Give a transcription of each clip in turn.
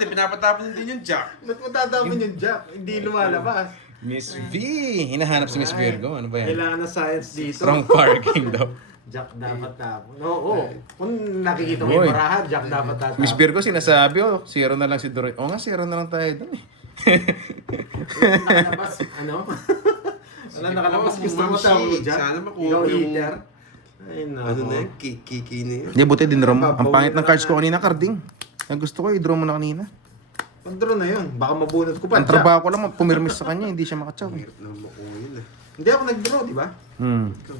Pinapatapon din yung jack. Ba't mo tatapon yung jack? Hindi lumalabas. Miss V! Hinahanap si Miss Virgo. Ano ba yan? Kailangan ng science dito. Strong parking daw. Jack dapat tapon. Oo. Kung nakikita mo yung Uy. barahan, jack dapat tatapon. Miss Virgo sinasabi, oh, zero na lang si Doroy. Oo nga, zero na lang tayo dun eh. Nakalabas, ano? Wala nakalabas. Gusto mo tapon yung jack? Sana makuha Ikaw mo yung- heater? Ay, nako. Ano na yun? Kiki na yun. Hindi, buti din rom. Ang Babawi pangit na ng cards ko na. kanina, carding. Ang gusto ko, i-draw mo na kanina. Pag-draw na yun. Baka mabunot ko pa. Ang trabaho ko lang, pumirmis sa kanya, hindi siya makatsaw. Hirap naman makuha yun ah. Hindi ako nag-draw, di ba? Ikaw.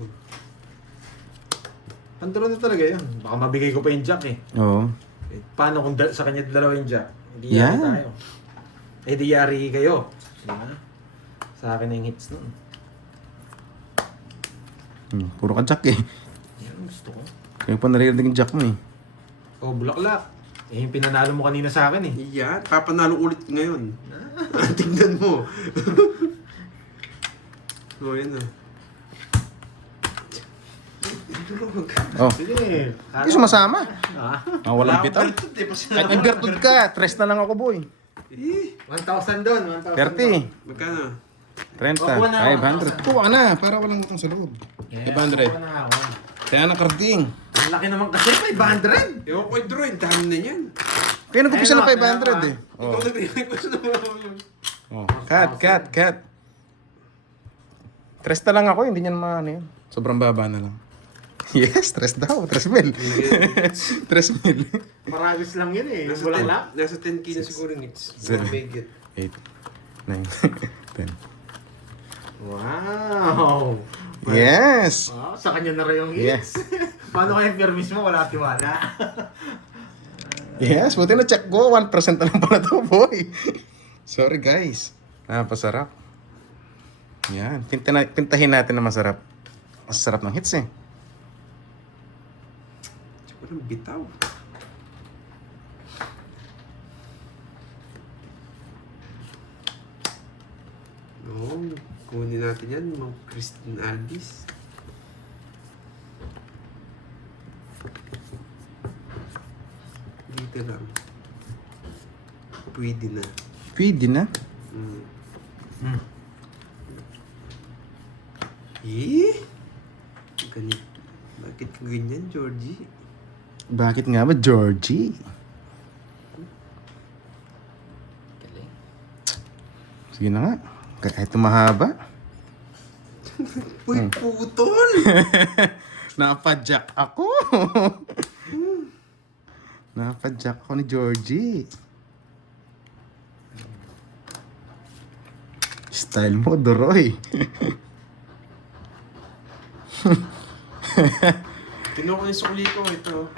Ang-draw na talaga yun. Baka mabigay ko pa yung jack eh. Oo. Eh, paano kung sa kanya dalawa yung jack? Hindi Yan. yari tayo. Eh di yari kayo. Diba? Sa akin na yung hits nun. Puro ka jack eh. Yan ang gusto ko. Kaya pa naririnig yung jack mo eh. Oh, bulaklak. Eh yung pinanalo mo kanina sa akin eh. Yan, papanalo ulit ngayon. Tingnan mo. Oh, yan ah. Oh, Sige. hindi sumasama. Ah, Walang bitaw. Kahit nag-bertud ka, tres na lang ako boy. Eh, 1,000 doon. 1,000 30, magkano? 30, Oh, kuha na ako. 500. Kuha ka na, para walang utang sa loob. 500. Kaya na carding. Ang laki naman kasi 500. Ewan ko yung draw, dami na yan. Kaya nag-upisa Ayun, ng 500 eh. Ikaw Oh. nag-request na mo. Oh. Cut. Tres na lang ako, hindi niyan maano yun. Sobrang baba na lang. Yes, tres daw. 3 mil. 3 mil. Maragos lang yun eh. Yung Nasa bulaklak. 10, nasa 10k na siguro nits. Seven. Make it. 8, 9, 10. Wow. Yes! Ah, sa kanya na rin yung Yes. hits. Paano kaya yung permis mo? Wala tiwala. Yes, buti na check ko. 1% na lang pala to, boy. Sorry, guys. Napasarap. Yan. Pintahin natin na masarap. Masarap ng hits eh. Walang bitaw. Oo, kunin natin yan, Ma'am Christine Albis. Dito lang. Pwede na. Pwede na. Eh? Ganit. Bakit ka ganyan, Georgie? Bakit nga ba, Georgie? Sige na nga. Kahit mahaba. Uy, putol! Napadyak ako. Napadyak ako ni Georgie. Style mo, Doroy. Kinuha ko yung sukli ko, ito.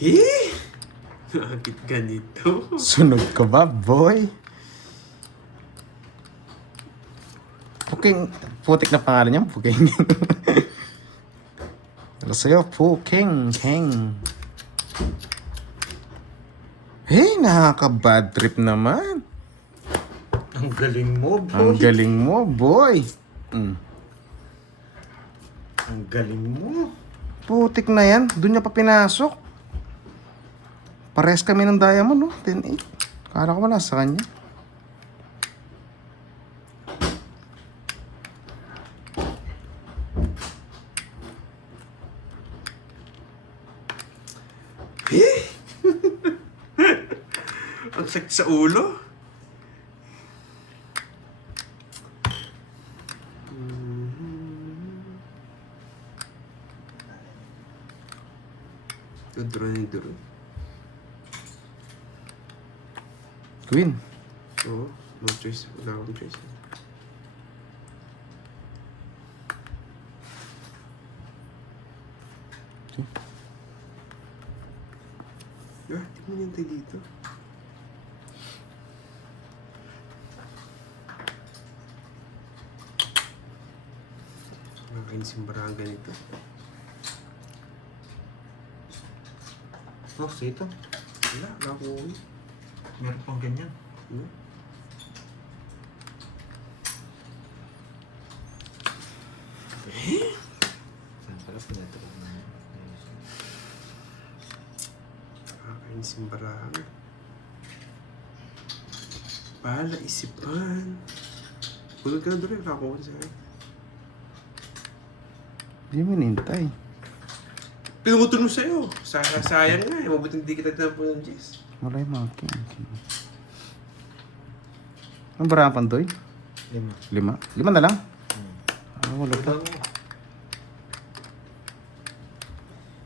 Eh? Bakit ganito? Sunog ka ba, boy? Puking, putik na pangalan niya, Puking. Pero sa'yo, Puking, Keng. Hey, nakaka-bad trip naman. Ang galing mo, boy. Ang galing mo, boy. Ang galing mo. Putik na yan, doon niya pa pinasok. Pares kami ng diamond, no? 10-8. Kala ko wala sa kanya. Eh? Ang sakit sa ulo. Duro ni duro. Queen. Oo, no choice. Wala akong choice. Tingnan niyo tayo dito. Nakakainis yung barang ganito. Oh, sito. Wala, nakuha. Meron pang ganyan. Hmm? Saan pala pinatulog na? Nakakainis yung barahan. Bahala, isipan. Bulog ka na doon, nakakuha sa akin. Hindi mo nintay. Pinutulong sa'yo. Sayang nga eh. Mabuti hindi kita tinampo ng Jess. Wala yung mga king. Ang barapan to 5. 5 na lang? Wala pa.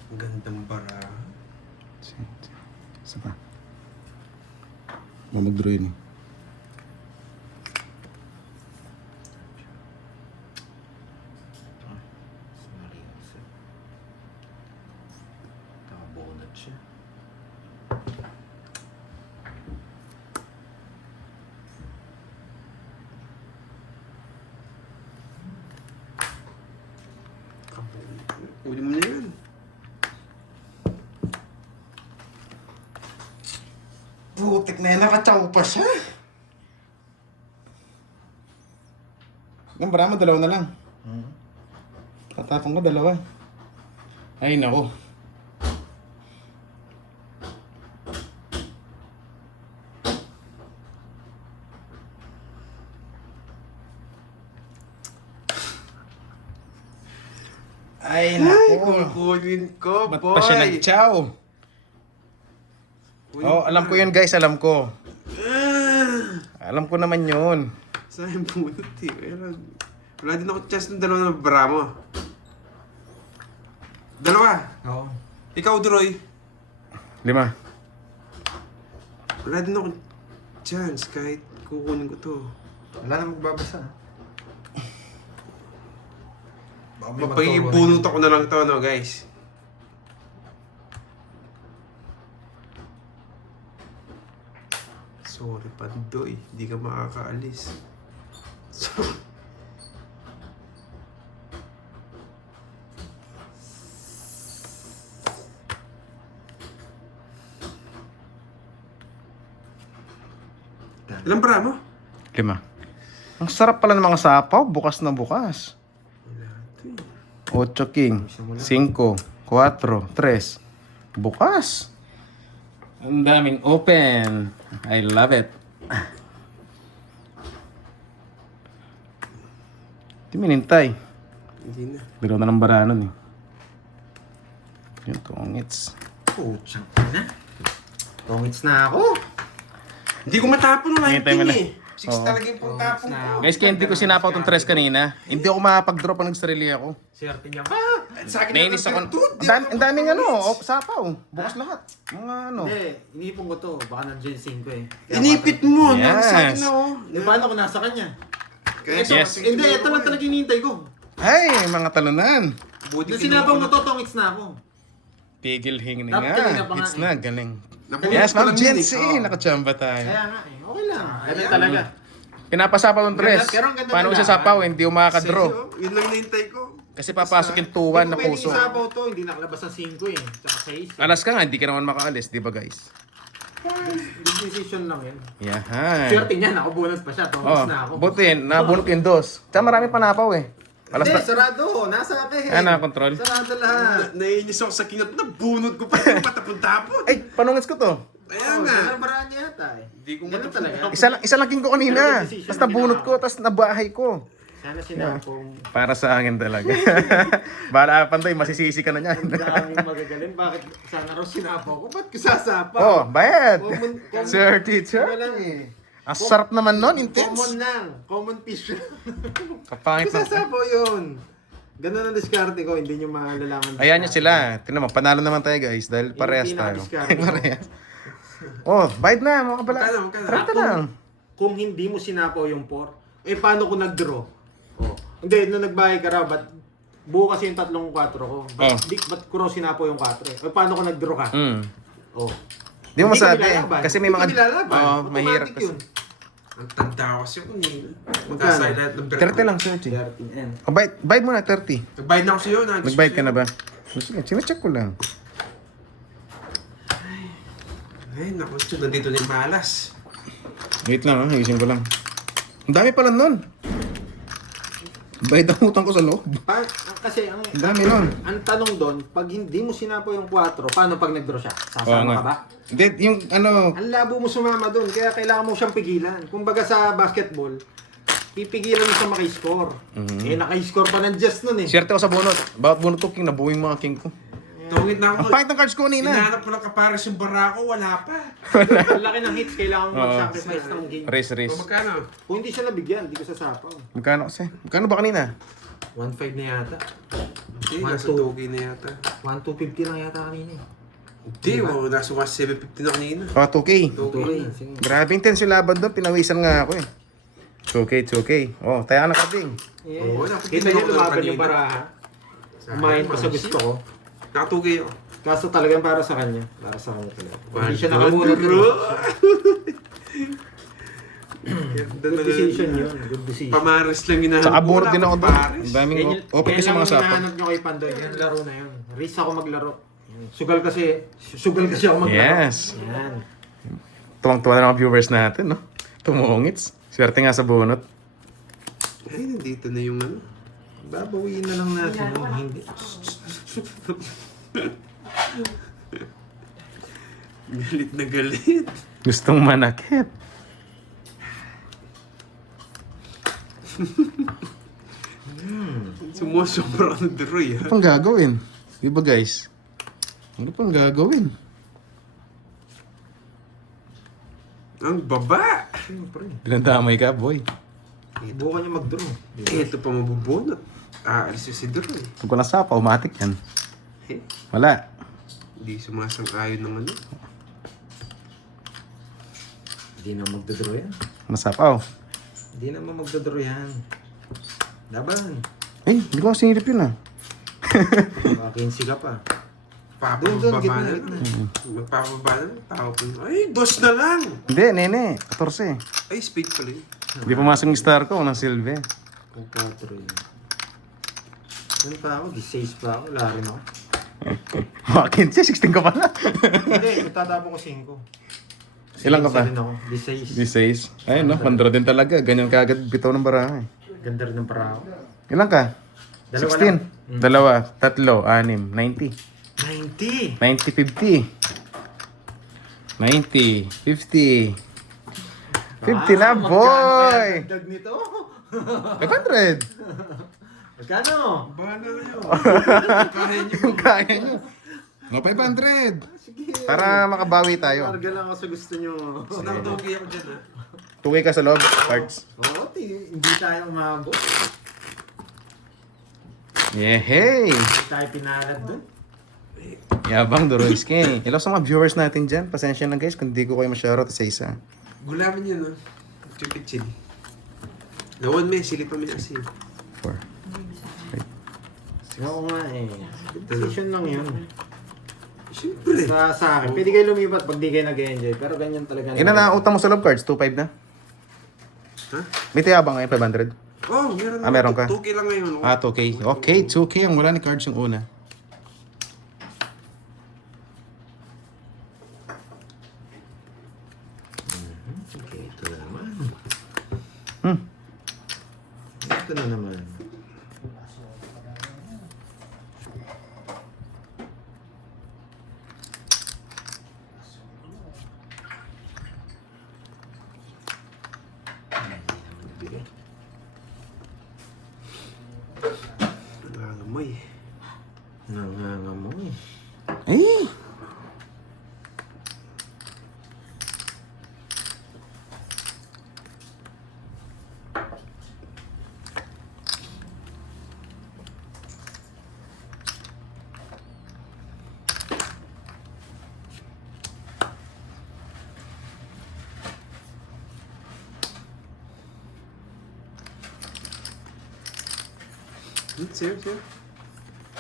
Ang gandang barahan. Isa pa. Mag-draw yun eh. Nakabunot siya. Uli mo na yan. Putik na yan, nakachaw pa siya. Yung barama, 2 na lang. Tatapon ko 2. Ay, nako. Ay, Ay, nako. kukunin ko, Ba't boy. pa siya nag-chow? Oh, alam ko yun guys, alam ko. Alam ko naman yun. Sayang bunot eh. Wala din ako chance ng 2 na bara mo. 2. Oo. Ikaw, Droy. 5. Wala din ako chance kahit kukunin ko to. Wala na magbabasa. Baka may Mapagibunot ako na lang to, no, guys. Sorry, Pandoy. Hindi ka makakaalis. Ilang bara mo? 5. Ang sarap pala ng mga sapaw, bukas na bukas. Wala to 8 eh. king, 5, 4, 3. Bukas. Ang daming open. I love it. Hindi minintay. Hindi na. Biro na ng bara nun eh. Yung tongits. Putsang na. Tongits na ako. Hindi ko matapon ng Hintay mo 19 na. eh. 6 Oo. talaga yung pagtapon ko. Guys, kaya hindi ko sinapaw tong 3 kanina. Hindi ako makapag-drop pag nagsarili ako. Swerte niya. Sa akin Nainis ako. Dude, Ang daming ano, sapaw. Bukas lahat. Mga ano. Hindi, inipon ko to. Baka nandiyan 5 eh. Inipit mo. Yes. Sa akin na oh. Eh, paano kung nasa kanya? Kaya Yes. Hindi, ito lang talaga hinihintay ko. Ay, mga talunan. Buti Na sinabaw mo to, tongits na ako. Pigil hing Dapat kanina nga. pa nga It's eh. na, galing. Napunit Yes, ko ma'am lang yun Jency. eh. Nakachamba tayo. Kaya nga eh. Okay lang. Ganun Ayan. talaga. Pinapasapaw ng 3. Pero ang ganda Paano nila. siya sapaw? Hindi yung Sige, makakadraw. oh. Yun lang nahintay ko. Kasi papasok yung 2-1 na Hindi ko puso. pwedeng isabaw to. Hindi nakalabas ng 5 eh. Tsaka 6. Alas ka nga, hindi ka naman makaalis, di ba guys? Decision lang yun. Yahan. Swerte niya, nakabunot pa siya. Oh, Tongits na ako. buti, nabunot yung 2. Tsaka marami pa napaw eh. Alas Hindi, na. sarado. Nasa akin. Ah, nakakontrol? Sarado lahat. Naiinis ako sa kinat. Nabunod ko pa yung matapon-tapon. Ay, panungits ko to. Kaya Oh, nga. baraan niya yata eh. Hindi ko Ganun talaga. Isa lang king ko kanina. Pero decision Tapos na nabunot ginawa. ko, tapos nabahay ko. Sana sinapong. Para sa akin talaga. Bala Pantoy, masisisi ka na niyan. Ang daming magagaling. Bakit sana raw sinapaw ko? Ba't ko sasapaw? Oh, bayad. Common- Sir teacher. Ano lang eh. Ang sarap naman nun, Common intense. lang. Common fish. Kapangit na. Sasapaw yun. Ganun ang diskarte ko. Hindi nyo malalaman. Ayan nyo sila. Tingnan mo, panalo naman tayo guys dahil parehas Hindi tayo. nakadiskarte ko. Parehas. Oh, bayad na mga kabala. Magkano? 30 lang. Kung hindi mo sinapaw yung 4, eh paano kung nag-draw? Oh. Hindi, nung nagbayad ka raw, ba't buo kasi yung 3-4 ko. Ba't, ba't ko raw sinapaw yung 4 eh? Eh paano kung nag-draw ka? Mm. Oh. Di mo Hindi ka masabi. nilalaban. Kasi may Hindi mga... ka nilalaban. Oo, Automatic mahirap kasi. yun. Ang tanda ko kasi kung magkasay lahat ng 30 lang, sir. 13N. Oh, bayad mo na, 30. Nagbayad na ako sa'yo. Nagbayad ka na ba? Sige, chinecheck ko lang. Ay, naku, nandito na yung malas. Wait lang, ha? Ayusin ko lang. Ang dami pala nun. Bayad ang utang ko sa loob. Kasi ang Ang dami nun. ang tanong doon, pag hindi mo sinapo yung 4, paano pag nag-draw siya? Oo Sasama nga. ka ba? Hindi, yung ano, Ang labo mo sumama doon, kaya kailangan mo siyang pigilan. Kumbaga sa basketball, pipigilan mo siya maki-score. Eh, naka-score pa ng Jess nun eh. swerte ko sa bunot. Bawat bunot ko, king, nabuo yung mga king ko. Tungit na Ang ako. pangit ng cards ko kanina. Hinahanap ko lang kapares yung barako, wala pa. Ang laki ng hits, kailangan mo Oo. mag-sacrifice ng game. Race, So, race. magkano? Kung hindi siya nabigyan, hindi ko sasapaw. Magkano kasi? Magkano ba kanina? 1.5 na yata. Hindi, One, nasa two. 2K na yata. 1.250 lang yata kanina eh. Hindi, nasa 750 na kanina. Oh, 2K. 2K na. Sige. Grabe intense yung laban doon. Pinawisan nga ako eh. 2K, 2K. Oh, tayo ka na kabing. Yeah. Oo, Kita niyo ako lumaban kanina. yung baraha. Sayang, Kumain pa sa gusto ko. Naka 2K ako. Kaso talagang para sa kanya. Para sa kanya talaga. Hindi siya One, nakamunod. two, Good decision yun. Good decision. Pamares lang hinahanap. Saka ko, bunot wala din ako akong doon. pares. Ang daming open kasi yan mga lang sapag. hinahanap nyo kay Pandoy. Yan laro na yun. Race ako maglaro. Yan. Sugal kasi ako maglaro. Yes. Yan. Tuwang-tuwa na mga viewers natin, no? Tumungits. Swerte nga sa bunot. Ay, nandito na yung ano. Babawiin na lang natin yung hindi. Galit na galit. Gustong manakit. Sumusobra ang Droy, ha? Ano pang gagawin? Di ba guys? Ano pang gagawin? Ang baba! Siyempre. Pinandamay ka, boy. Bukan niya mag-draw. Ito pa mabubunot. Aalis yung si Droy. Pag wala sapa, automatic yan. Eh, Wala. hindi sumasang-ayon ng ano. Hindi na magdodraw yan. Nasapaw. Hindi naman magdodraw yan. Laban. Eh, hindi ko sinilip yun ah. Baka 15 ka pa. Doon, Papababa gitna, na. gitna. Magpapababa na. Tao po. Ay, dos na lang! Hindi, nene. 14. Ay, speed pala yun. Hindi pumasok yung star ko, ng silve. Ang 4 yun. Ano pa ako? 16 pa ako. Wala rin ako. Mga 15, 16 ka pala. Hindi, magtatapo ko 5. Ilan ka pa? Rin ako. 16. 16. Ayun no, pandra din talaga. Ganyan kagad bitaw ng baraha eh. Ganda rin ng para ako. Ilan ka? Dalawa 16. lang. Dalawa, tatlo, anim, 90. 90! 90, 50. 90, 50. 50 na, boy! Magdag nito? 500. Magkano? Bahala kayo. Kaya niyo. Yung kaya nyo. No, 500. Sige. Para makabawi tayo. Marga lang ako sa gusto nyo. Sinang-2K ako dyan, ha? 2K ka sa loob, cards. Oo, hindi tayo umabot. Yeah, hey! Hindi tayo pinalad dun. Yabang Doroyski. Hello sa mga viewers natin dyan. Pasensya na guys kung di ko kayo ma-shoutout isa-isa. Gulaman yun, ha? Chupit-chin. Lawan may, silip pa may asin. 4. Oo nga eh. Decision lang yun. Siyempre. Sa akin, pwede kayo lumipat pag di kayo nag-enjoy. Pero ganyan talaga. Ina na utang mo sa love cards? 2.5 na? Ha? May tiyabang ngayon, 500? Oh, meron. Ah, meron ka? 2K lang ngayon. Ah, 2K. Okay, 2K. Ang wala ni cards yung una. Okay, ito na naman. Hmm. Ito na naman. Nangangamoy. Nangangamoy. Eh! Sir.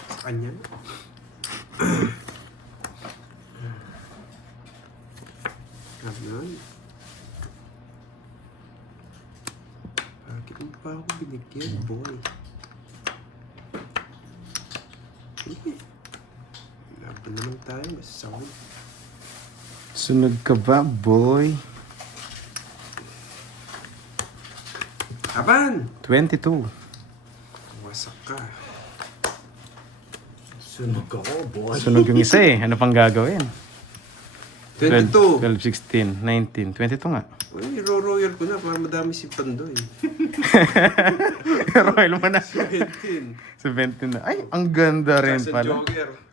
Sa kanya. Kanan. Bakit mo pa ako binigyan, boy? Sige. Laban naman tayo, masasawin. Sunod ka ba, boy? Aban! 22. Wasak ka. Sunog ako, boy. Sunog yung isa eh. Ano pang gagawin? 22. 12, 16, 19, 22 nga. Uy, royal ko na para madami si Pandoy. Royal mo na. 17. 17 na. Ay, ang ganda rin Sa pala. Joker.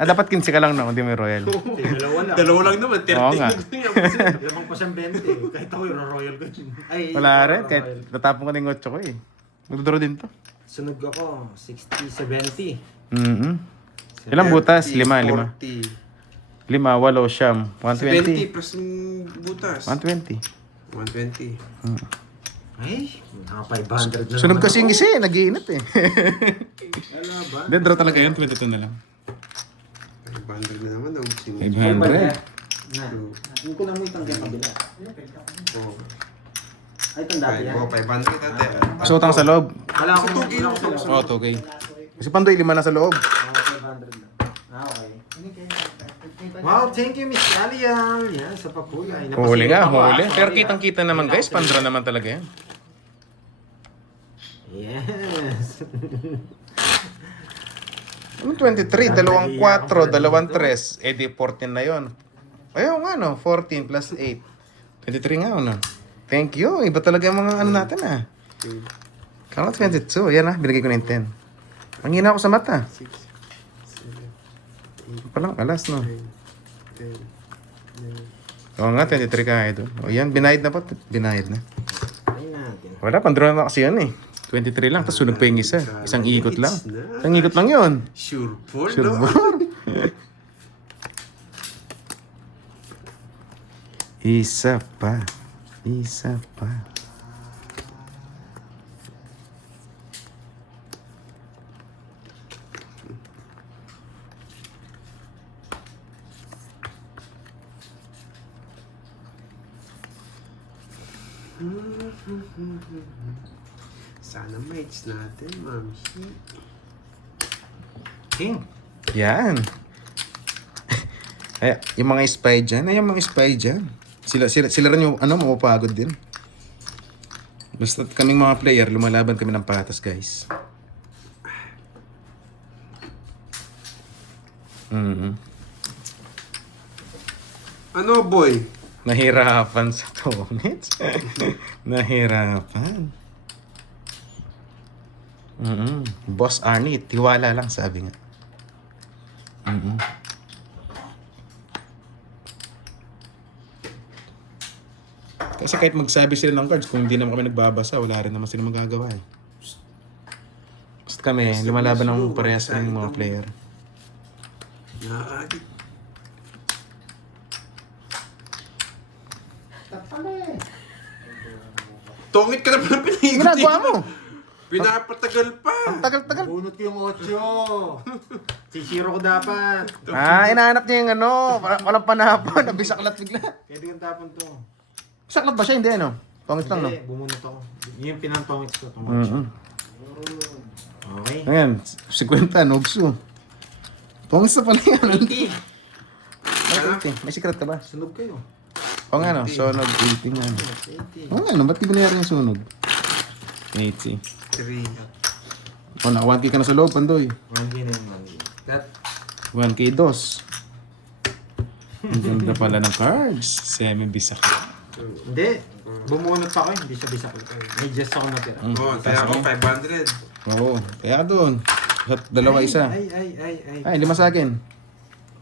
Dapat 15 ka lang no, hindi may Royal. Dalawa lang. Dalawa lang naman, 30. Oo nga. Lamang pa siyang 20. Kahit ako yung royal ko. Ay, Wala rin, royal. kahit natapon ko na yung 8 ko eh. Magdodoro din to. Sunog ako. 60, 70. Ilang butas? 5, 40. 5, 8, siyam. 70 120. plus butas. 120. 120. Ay, naka 500 na Sunog naman kasi yung ako. isa eh, nag-iinit eh. Wala ba? Hindi, draw talaga yan, 22 na lang. 500 na naman. Naubos yung 500. Na. Hindi ko na mo itang kaya kabila. Oh, Ay, tanda ko yan. 500 ate. Pasutang sa loob. Wala akong Sa tugi wala lang akong sa- sa Oo, okay. Kasi Pandoy, 5 na sa loob. 500 lang. Okay. Wow, thank you, Miss Alial. Yan, sa papulay. Huli nga, Napasigot ako, huli. ah. Pero Sorry, kitang-kita naman guys, pandra naman talaga yan. Yes. Ano 23? 2, 4, 2, 3. Eh di 14 na yon. Ayaw nga no, 14 plus 8. 23 nga ano. Thank you. Iba talaga yung mga ano natin ah. Kala 22. Yan ah, binigay ko na yung 10. Ang hina ako sa mata. 6, 7, Palang alas no. 10, 9. Oo nga, 23 ka idol. O yan, binayad na po. Binayad na. Ay natin. Wala, pandro na kasi yan eh. 23 lang, tapos sunog pa yung isa. Isang ikot lang. Isang ikot lang yun. Sure for, Sure no? ba? Isa pa. Isa pa. Sana mates natin, Mamsi. King. Yan. Ay, yung mga spy dyan, ay yung mga spy dyan. Sila rin yung ano, mapapagod din. Basta kaming mga player, lumalaban kami ng patas, guys. Ano, boy? Nahirapan sa tongits. Nahirapan. Boss Arnie, tiwala lang sabi nga. Kasi kahit magsabi sila ng cards, kung hindi naman kami nagbabasa, wala rin naman sila magagawa eh. Basta kami, lumalaban ng parehas ng mga player. Nakakagit. Tongit ka na pala pinahigit. Ginagawa mo! Pinapatagal pa. Ang tagal-tagal. Bunot ko yung 8. Sisiro ko dapat. Inahanap niya yung ano, walang panahapon, nabisaklat bigla. Pwede kong tapon to. Saklat ba siya? Hindi ano? Tongits lang no? Hindi, bumunot ako. Yun yung pinantongits ko. Itong 8. Okay. Ayan, 50, nugso. Tongits na pala yan. Hindi. May secret ka ba? Sunog kayo. O nga no, sunog 80 nga. 80. O nga no, ba't di binayari yung sunog? 80. 3. O na, 1K ka na sa loob, Pandoy. 1K na yung 1K. That, 1K dos. Ang ganda pala ng cards. Semi-bisak. hindi. Bumunot pa ako, hindi siya bisakal. May just ako natira. Oh, kaya ako 500. Oo, kaya doon. Dalawa isa. Ay. Ay, 5 sa akin.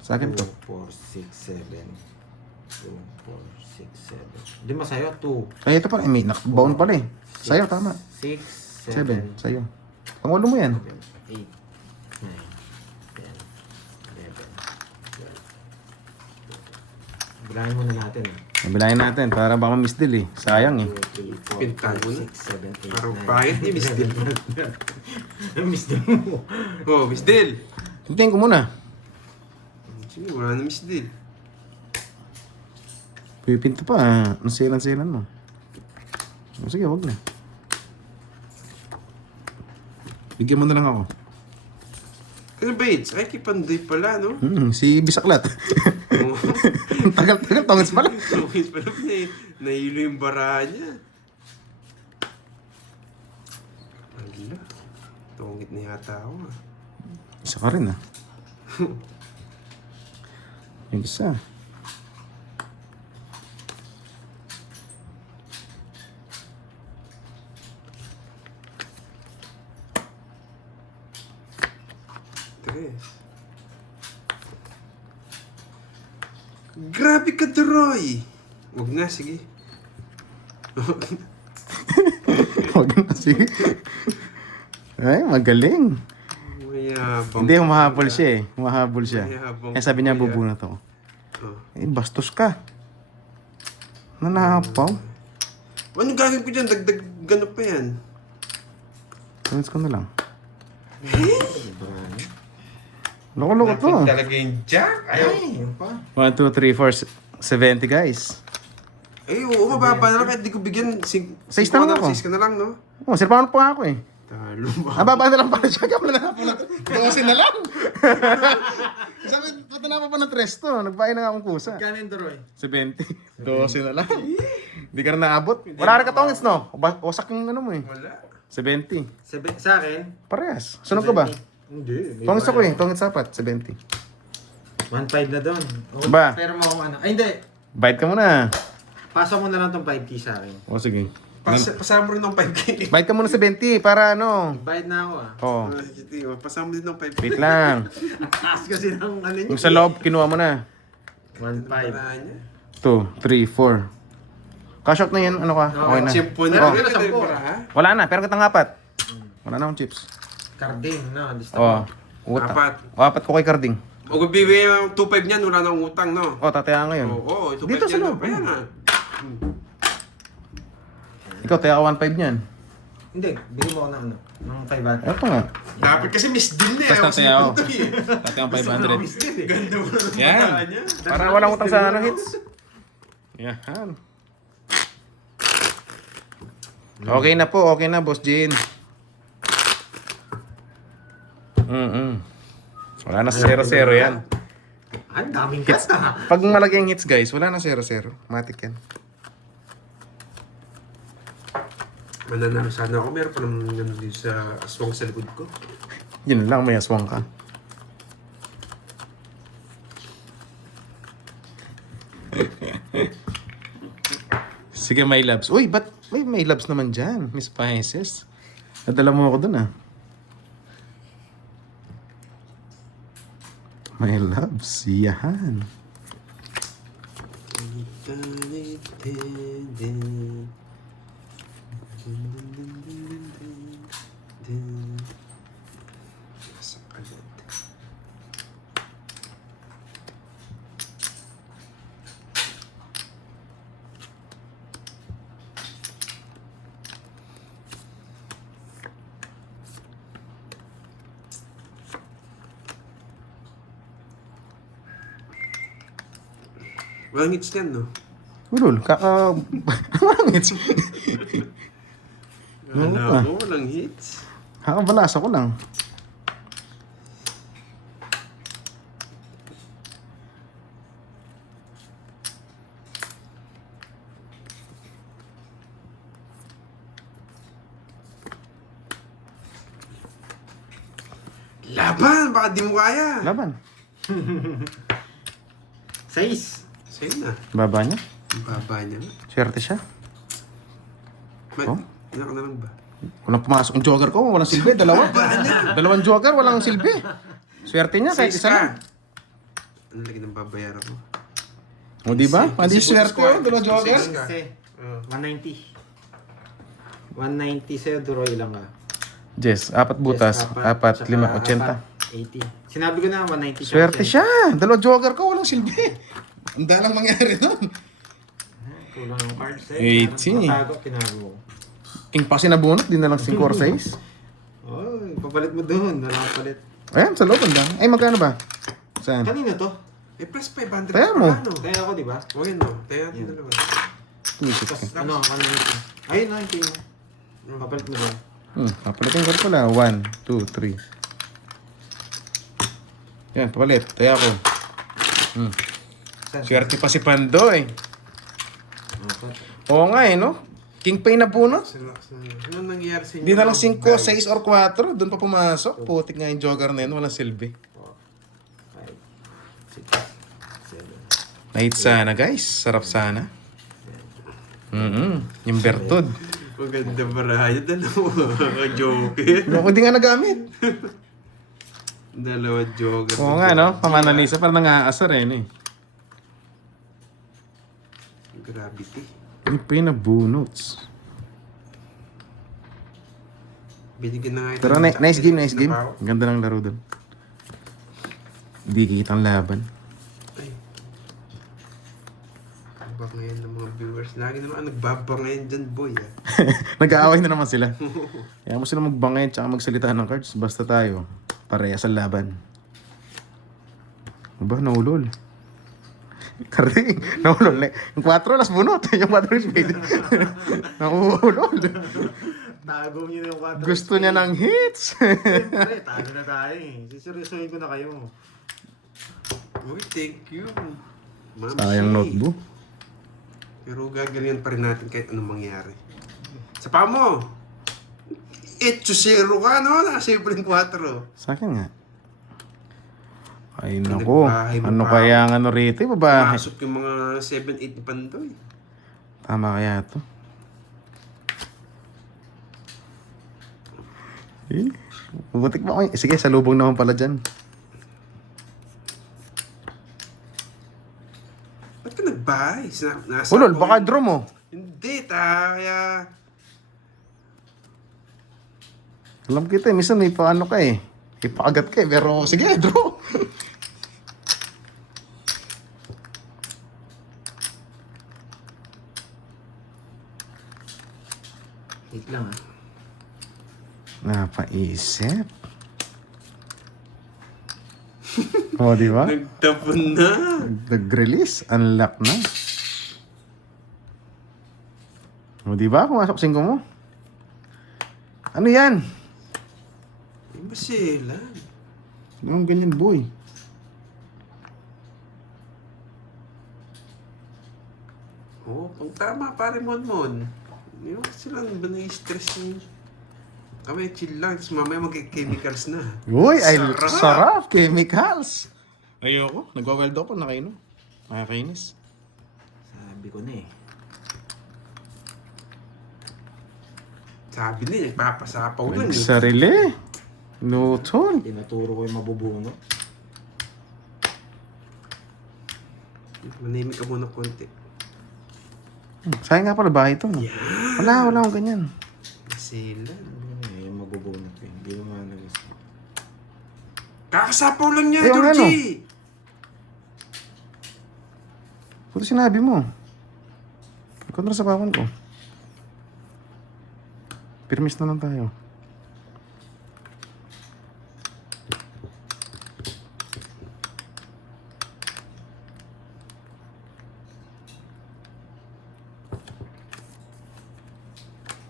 Sa akin to. 2, 4, 6, 7. 2, 4, 6, 7. Di sa'yo, 2. Ay, ito pa. May nakbaon pala eh. Sa'yo, tama. 6, 7. 7, Sa'yo. Pangulo mo yan. 8, 9, 10, 11, 12. Bilangin muna natin. Nabilayan natin para baka ma-miss deal eh. Sayang eh. 2, 3, 4, Pintal mo na. 5, 6, 7, 8, Parang 9. pahit ni Miss Dill. Miss Dill mo. Oh, Miss Dill. Tintayin ko muna. Sige, wala na Miss Dill. Pipinto pa ah. Ang selan-selan mo. O, sige, wag na. Bigyan mo na lang ako. Ano ba yun? Ay, kay Pandoy pala, no? Si Bisaklat. Oh. Ang tagal-tagal, tongits pala. Tongit pala, nahilo yung bara niya. Ala. Tungit na yata ako ah. Isa ka rin ah. Yung isa. Tres. Grabe ka, Troy! Huwag na, sige. Huwag na sige. Ay, magaling. Mayabang. Hindi, humahabol siya eh. Humahabol siya. Mayabang Kaya sabi niya, kuya. bubunot ako. Oh. Eh, bastos ka. Nanahapaw. Ano gagawin ko dyan? Dagdag gano pa yan. Tumis ko na lang. Loko-loko to. Napin talaga yung jack. Ayaw. 1, 2, 3, 4, 70 guys. Ay, oo, mababa na lang. Kahit di ko bigyan. Sais na lang ako. 6 ka na lang, no? Oh, sirpahan pa nga ako eh. Talo ba? Ah, baba na lang pala siya. Kaya wala na pala. 12 na lang. Sabi, pati na pa ng 3 to. Nagbahay na nga akong kusa. Kano yung Troy? 70. 12 na lang. Hindi ka na naabot. Wala rin katongits, no? Wasak yung ano mo eh. Wala. 70. Sa akin? Parehas. Sunod ka ba? Hindi. Tongits ako eh. Tongits sapat. 70. 1.5 na doon. Oh, Ba? pero mo akong ano. Ay, hindi. Bayad ka muna. Pasa mo na lang tong 5K sa akin. O sige. Pasama mo rin ng 5K. Bayad ka muna sa 20 para ano. Bayad na ako ah. Oh. Pasama mo din ng 5K. Wait lang. Ang taas kasi ng ano niya. Yung sa loob, kinuha mo na. 1.5. Paraan niya. 2, 3, 4. Cash out na yan. Ano ka? Okay na. Simple na. Oh. Ganun Sampo. para, ha? Wala na. Pero kitang apat. Wala na akong chips. Carding, no? Lista Oh. mo. Uta. Apat. O, apat ko kay Carding. O kung bibigyan ng 2.5 niyan, wala nang utang, no? O, tataya ka ngayon. Oo, 2.5 Dito sa yan, loob. no? Kaya nga. Ikaw, taya ka 1.5 niyan. Hindi, bigyan mo ako ng ano. Ng 500. Ito nga. Dapat kasi miss din na eh. Tapos Ako tataya ako. sinunod eh. Tataya ka 500. Ganda mo na ng Yan. paraan niya. Para walang utang sa ano hits. Yan. Okay na po. Okay na, Boss Jean. Wala na 0-0 yan. Ang daming cut ah. Pag malaki ang hits, guys, wala na 0-0. Matik yan. Mananalo sana ako. Meron pa naman ano dito sa aswang sa likod ko. Yun lang, may aswang ka. Sige, my loves. Uy, ba't may my loves naman dyan, Miss Spices? Nadala mo ako dun ah. My loves, yan. Walang hits yan, no? Ulul, walang hits. Wala mo, walang hits. Kakabalasa ko lang. Laban! Baka di mo kaya. Laban. 6. Sa'yo na. Baba niya. Ang baba niya. Swerte siya. May, Oh? ilan ka na lang ba? Walang pumasok yung jogger ko, walang silbi, dalawa. Dalawang jogger, walang silbi. Swerte niya, kahit 6 isa ka. lang. Ano lagi ng babayaran mo? O, di ba? Pandi Kasi swerte squad. yun, dalawang jogger. Six ka. Kasi, Oh. 190. 190 sa'yo, Duroy lang ka. Jess, apat butas, Yes, apat, tsaka 5, 80. 80. Sinabi ko na 190 siya. Swerte siya! Dalawang jogger ko, walang silbi. Ang dalang mangyari doon. Kulang ng cards eh. 80. Matago, tinago ko. King pa sinabunot, di na lang 5 or 6. Oy, papalit mo doon. Wala kang palit. Ayan, sa loob, ang dami. Ay, magkano ba? Saan? Kanina to. Eh, plus 500 Kaya mo. Ano? Kaya ako, di ba? O yun, no? Kaya natin dalawa. Tumisip ka. Ano, ano nito? Ayun na, ito yun. Papalit mo doon. Papalitin ko pala. 1, 2, 3. Yan, papalit. Kaya ako. Saan? Swerte pa si Pandoy. Apat. Oo nga eh, no? King Pay na bunot. Ano nangyayari sa inyo? Hindi na lang 5, guys? 6 or 4. Doon pa pumasok. Putik nga yung jogger na yun. Walang silbi. 5, 6, 7. Night sana guys. Sarap sana. Yung Bertod. Maganda baraya. Dalawa joker. Hindi nga nagamit. Dalawa joker. Oo nga no. Pamanalisa parang nangaasar eh. Gravity. King Pay na bunots. Binigyan na nga ito. Pero ng nice game, nice na game. pao. Ang ganda ng laro doon. Hindi kitang laban. Ay. Nagbabang ng mga viewers. Lagi naman nagbabangayan dyan, boy. Ah. Nag-aaway na naman sila. Kaya mo sila magbangay at magsalita ng cards. Basta tayo. Pareha sa laban. Aba, naulol. Karing, naulol. Yung 4 las bunot. Yung 4 is spade. Naulol. Tago niyo na yung 4. Gusto niya ng hits. Siyempre, tago na tayo eh. Siseryosohin ko na kayo. Uy, thank you. Ma'am Sayang Shay. notebook. Pero gagalingan pa rin natin kahit anong mangyari. Sa pa mo! 8-0 ka, no? Nakasimple 4. Sa akin nga. Ay nako. Nagbahay mo Ano pa. kaya ang ano rito? Babae. Masok yung mga 7-8 ni Pandoy. Tama kaya to? Eh, butik ba ako? Sige, salubong naman pala dyan. Ba't ka nagbahay? Nasa Ulol, baka draw mo. Hindi, kaya... Alam kita, minsan may paano ka eh. Ipakagat ka eh, pero sige, draw. Wait lang ah. Napaisip. O, di ba? Nagtapon na. Nag-release, unlock na. O, di ba? Pumasok 5 mo. Ano yan? Ay, masilan. Anong ganyan, boy? Oo, kung tama, pare Mon. Yung sila ba na-stress niyo? Kami, chill lang. Tapos mamaya mag-chemicals na. Uy, ay Sarap! sarap. Chemicals. Ayoko. Nagwa-weld ako. Nakainom. Nakakainis. Sabi ko na eh. Sabi niya, nagpapasapaw lang. Eh. Nagsarili. Nutol. Tinuturo ko yung mabubuno. Manimik ka muna konti. Sayang nga pala bahay ito. Wala akong ganyan. Masilan. Yung mabubuno ko eh. Hindi naman nagusto. Kakasapaw lang niya, Eh, yung Georgie! Puto sinabi mo. Ikaw na sa pawan ko. Pirmis na lang tayo.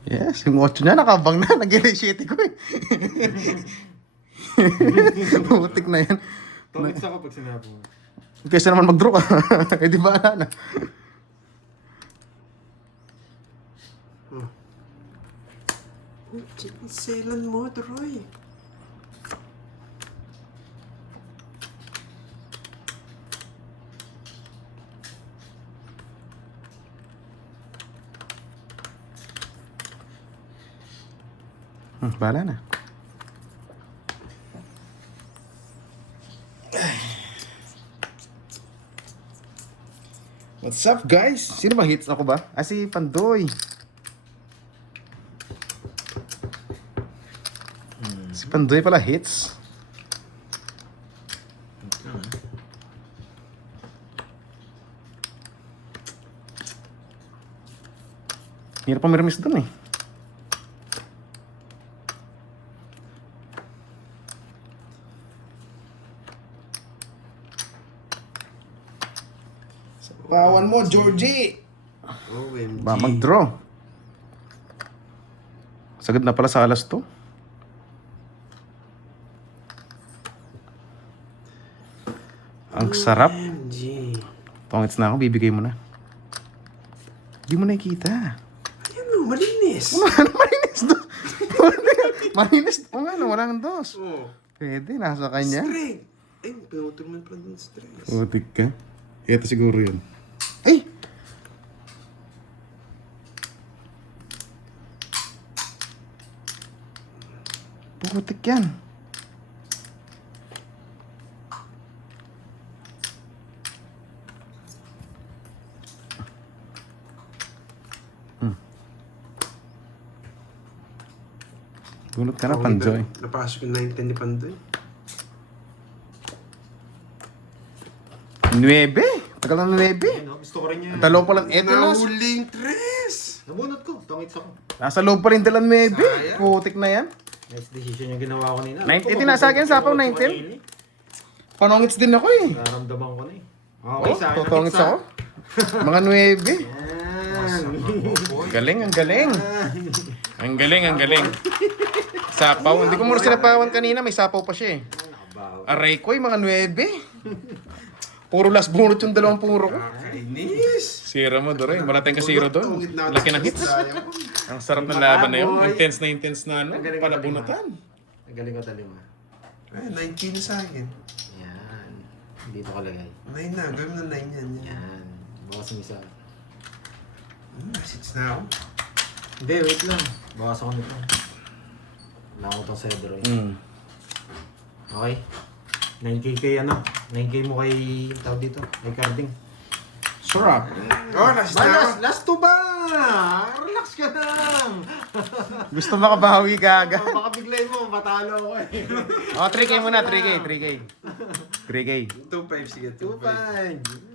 Yes, yung 8 niya nakabang na. Nag-initiate ko eh. Putik na yan. Tonix ako pag sinabi mo. Kaysa naman mag-draw ka. Eh di ba na? Selan mo, Troy. Bahala na. What's up guys? Sino ba hits ako ba? Ah, si Pandoy. Si Pandoy pala hits. Hirap pa mirmis dun eh. Pawan mo, Georgie! OMG. Ba mag-draw. Sagad na pala sa alas to. Ang sarap. OMG. Tongits na ako, bibigay mo na. Hindi mo nakikita. Ayan o. malinis. Malinis dos. Malinis. O nga, no, walang dos. Oo. Pwede, nasa kanya. Straight. Ay, pinutol mo pala ng stress. Putik ka. Ito siguro yun. Ay! Putik yan. Bunot ka na, Panjoy. Napasok yung 9-10 ni Pandoy. 9. Tagal na 9. Ayun, oh, gusto ko rin yan. Dalawa pa lang. Eto na. Nahuling tres. Nabunot ko. Tangits ako. Nasa loob pa rin dalang 9. Sayang. Putik na yan. Nice decision yung ginawa ko nina. 19 nasa akin, sapaw 19. Panongits din ako eh. Nararamdaman ko na eh. Okay, Oh, sa akin. totongits ako. Mga 9. Yan. Galing, ang galing. Ang galing, ang galing. Sapaw. Hindi ko muna sinapawan kanina. May sapaw pa siya eh. Nakabaw. Aray ko, mga 9. Puro last bunot yung dalawang puro ko. Kainis. Sira mo, Doray. Wala tayong kasiro doon. Laki ng hits. Ang sarap ng laban na yun. Intense na ano. Ang galing ko Palabunutan. Ang galing ko talima. Ay, 19 sa akin. Yan. Dito ko lagay. 9 na. Gawin mo na 9 yan. Yan. Bawas mo isa. 6 na ako. Hindi, wait lang. Bawas ako nito. Wala ko itong cedro eh. Okay. 9K kay ano? 9K mo kay tawag dito. Kay carding. Sarap. Oh, last na ako. Last two ba? Relax ka lang. Gusto makabawi ka agad. Baka biglayin mo, matalo ako eh. Oh, 3K muna. 3K. 3K. 2-5, sige. 2-5.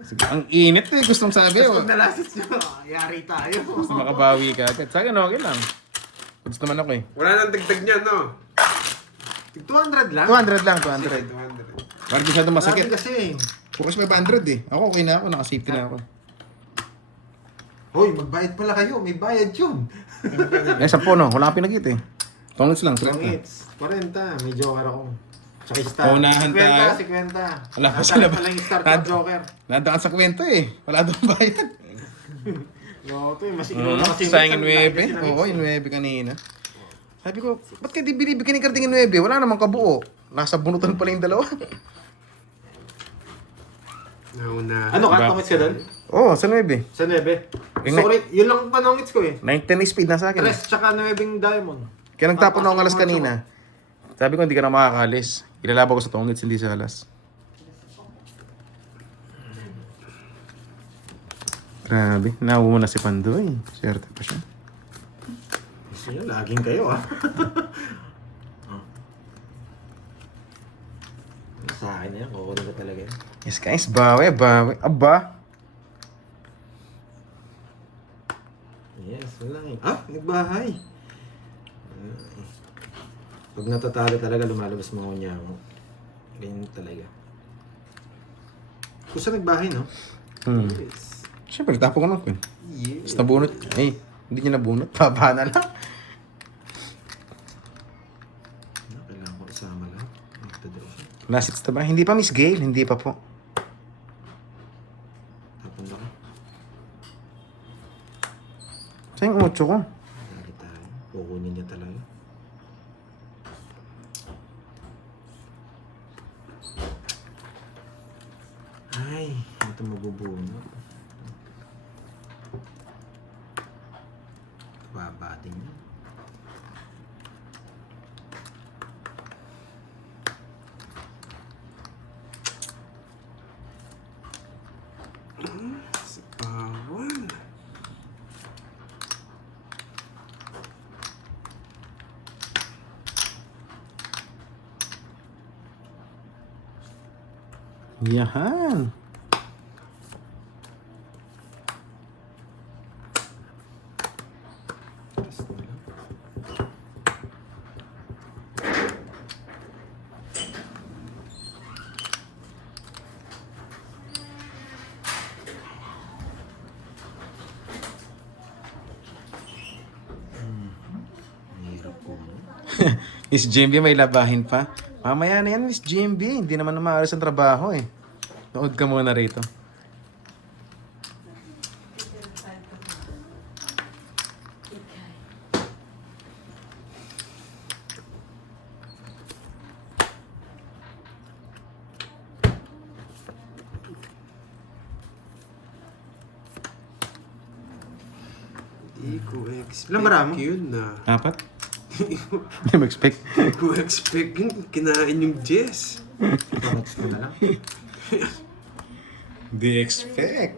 2-5. Ang init eh. Gustong sabi. Pag nalasit nyo, yari tayo. Gusto makabawi ka agad. Sa akin, okay lang. Gusto naman ako eh. Wala nang dagdag niya, no? 200 lang? 200 lang, Sige, 200. 200. Parang masyadong masakit. Grabe kasi. Bukas 500 eh. Ako okay na ako. Naka-safety na ako. Hoy, magbayad pala kayo. May bayad yun. Eh, 10 no. Wala kang pinagit eh. Tongits lang. 30. Pangits. 40. May joker ako. Tsaka star. Paunahan 50, tayo. 50. Wala pa Nasa- sila ba? Wala yung star at joker. Nadaan sa kwento eh. Wala doon bayad. No, ito eh. Mas ikaw na kasi. Sayang yung minsan, 9. Oo, yung 9 kanina. Sabi ko, ba't kayo di binibigyan ni Carding yung 9? Wala namang kabuo. Nasa bunutan pala yung dalawa. Nauna. Ano ka? Diba? Tungits ka doon? Oo, sa 9. Sa 9. Yung Sorry, yun lang panungits ko eh. 19 speed na sa akin. 3 tsaka 9 diamond. Kaya nagtapon ako ng alas kanina. Sabi ko, hindi ka na makakalis. Ilalaban ko sa tongits, hindi sa alas. Grabe, nauuna si Pandoy. Swerte pa siya. Gusto nyo, laging kayo ah. Sa akin yan, kukunin ko talaga yan. Yes guys, bawi. Aba. Yes, wala eh. Ah, nagbahay. Pag natatalo talaga, lumalabas mga unya mo. Ganyan talaga. Kung saan nagbahay, no? Yes. Siyempre, tapo ko lang. Yeah. Tapos nabunot. Ay, hindi niya nabunot. Taba na lang. Kailangan ko isama lahat. Magtadraw siya. Last hits na ba? Hindi pa, Miss Gail. Hindi pa po. Tapanda ka. Saan yung 8 ko? Dali tayo. Kukunin niya talaga. Ay, ito mabubunot. Baba din yan. Bawal. Yahan. Rest na lang. Mahirap po mo. Miss JMB, may labahin pa. Mamaya na yan, Miss JMB. Hindi naman na maalis ang trabaho eh. Nood ka muna rito. Ilan bara mo? Yun na. 4? Hindi mo expect. Kung expect yun, kinain yung Jess. Next ko na lang. Hindi expect.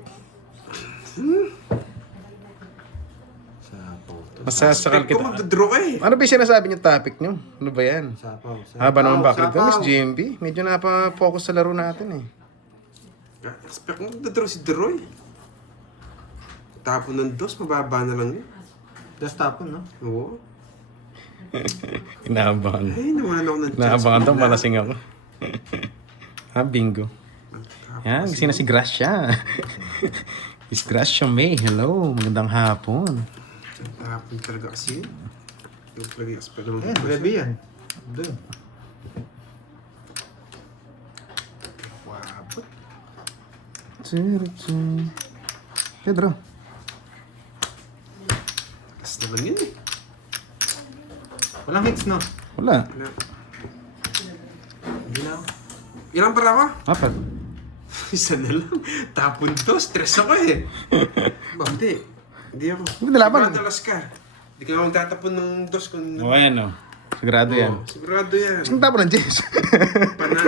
Sapaw to. Masasakal Expect ko kita. magdodraw ka eh. Ano ba yung sinasabi niyo topic niyo? Ano ba yan? Sapaw. Haba naman background ko, Miss Sapaw. GMB. Medyo napa-focus sa laro natin eh. Expect ko magdodraw si Droy. Tapon ng dos, mababa na lang yun. Just tapon, no? Oo. Inaabangan. Ay, nawalan ako ng chance. Inaabangan to, bigla. malasing ako. Bingo. Yan, gising na si Gracia. Miss Gracia May, hello. Magandang hapon. Tapon talaga kasi yun. Yung talaga yung expect naman. Ayan, ready yan. Doon. Wabot. Pedro. Kas naman yun eh. Walang hits, no? Wala. Wala. Hindi na. Ilang para ka? 4. Isa na lang. Tapon to, stress ako eh. Hindi. Hindi ako. Hindi laban. Sigurado las ka. Hindi ka ako tatapon ng dos kung... Bueno. Sigurado yan. Oo, sigurado yan. Saan tapo ng Jess? Pana.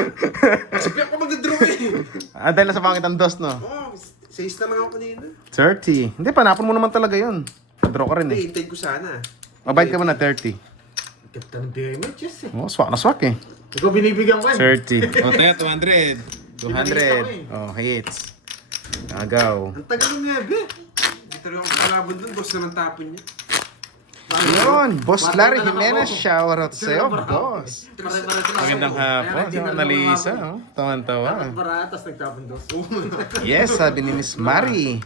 Kasi ako magdadraw eh. Dahil nasa pangit ang dos, no? Oo, 6 na lang ako kanina. 30. Hindi, panapon mo naman talaga yun. Draw ka rin Hindi, eh. hintayin ko sana. Mabait ka mo na 30. Ganda ng bigay mo, Jess eh. Oh, swak na swak eh. Ikaw binibigyan ko eh. 30. O, tayo, 200. 200. Oh, hits. Agaw. Ang tagal ng nebe. Dito rin ako kalaban doon, boss na lang tapon niya. Yun, Boss Bata Larry na lang Jimenez, ako. shout out sa'yo, boss. Pare-pare sila. Magandang hapon. Si Annalisa, oh. Tawan-tawa. Baratas nagtapon dos. Yes, sabi ni Miss Marie.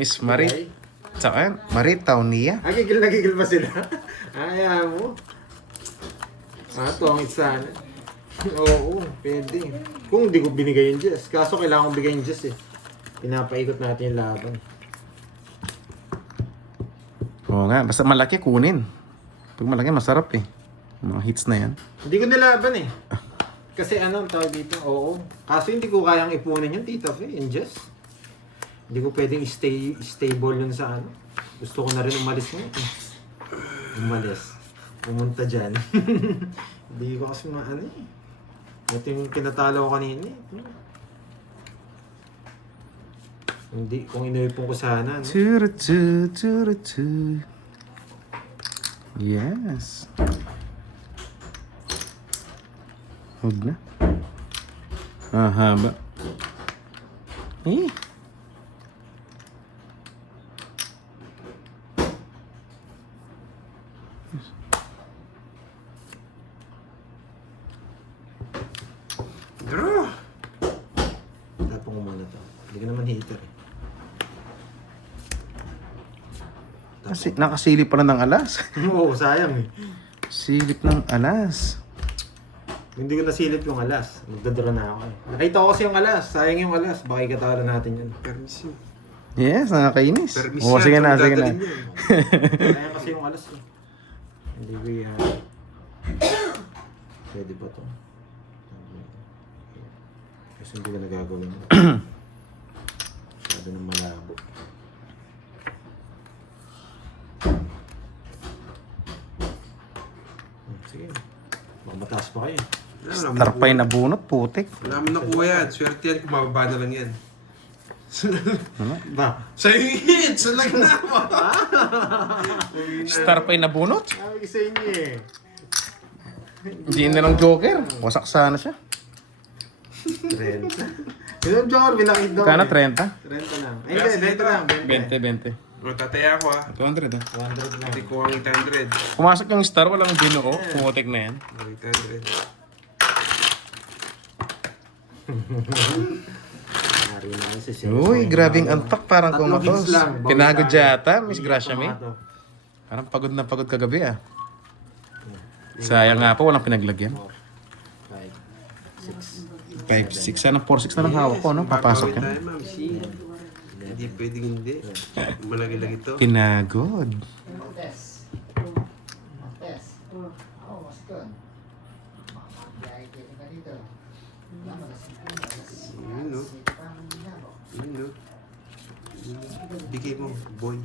Miss Marie. Saan? Marie Taunia. Nagigil pa sila. Ayaw mo. Tongit sana. Oo, pwede. Kung hindi ko binigay yung Jess. Kaso kailangan kong bigay yung Jess eh. Pinapaikot natin yung laban. Oo nga, basta malaki kunin. Pag malaki, masarap eh. Mga hits na yan. Hindi ko nilaban eh. Kasi ano ang tawag dito? Oo. Kaso hindi ko kayang ipunin yung Tita Fe, yung Jess. Hindi ko pwedeng stable yun sa ano. Gusto ko na rin umalis ngayon. Umalis. Pumunta dyan. Hindi ko kasi maano eh. Ito yung kinatalo ko kanina eh. Hindi, kung inuipon ko sana. No? Turutu. Yes. Huwag na. Haba. Eh. Draw! Tapos ko muna to. Hindi ka naman hater eh. Kasi nakasilip pa na ng alas. Oo, sayang eh. Silip ng alas. Hindi ko nasilip yung alas. Magdadra na ako eh. Nakita ko kasi yung alas. Sayang yung alas. Baka ikatalo natin yun. Permis yun. Yes, nakakainis. Permis Oo, yan, sige na, kung sige na. dadalhin yun. Sayang kasi yung alas eh. Hindi ko yan. Pwede ba to? Kasi hindi ko nagagawin. Masyado ng malabo. Sige. Baka mataas pa kayo. Tarpay na bunot, putik. Wala mo nakuha yan. Swerte yan kung mababa na lang yan. Ba? Sa'yo hit! Salag na mo! Starpay na bunot? Sabi ko sa inyo eh. Hindi na ng Joker. Wasak sana siya. 30. Yung Jor, binakit daw. Kana eh. 30? 30 lang. Ay, hindi, 20 lang. 20. O, tataya ako 200 ah. 100 lang. Hindi ko ang 800. Pumasok yung star, walang binuo. Pumutik na yan. O, 800. Nari na kasi siya. Uy, grabing antok. Parang Tatlong kumatos. hits lang. Pinagod Bawi tayo. yata, Miss Gracia May. Tomato. Parang pagod na pagod kagabi ah. Sayang nga po, walang pinaglagyan. 5, 6. 5-6. Sana 4-6 na lang hawak ko, no? Papasok Papasok yan. tayo, ma'am. See? Hindi pwedeng hindi. Malaki-laki to. Pinagod. Test. Test. Oh, mas doon. Biyahe kayo na dito. Yun, no? Yun, no? Bigay mo, boy.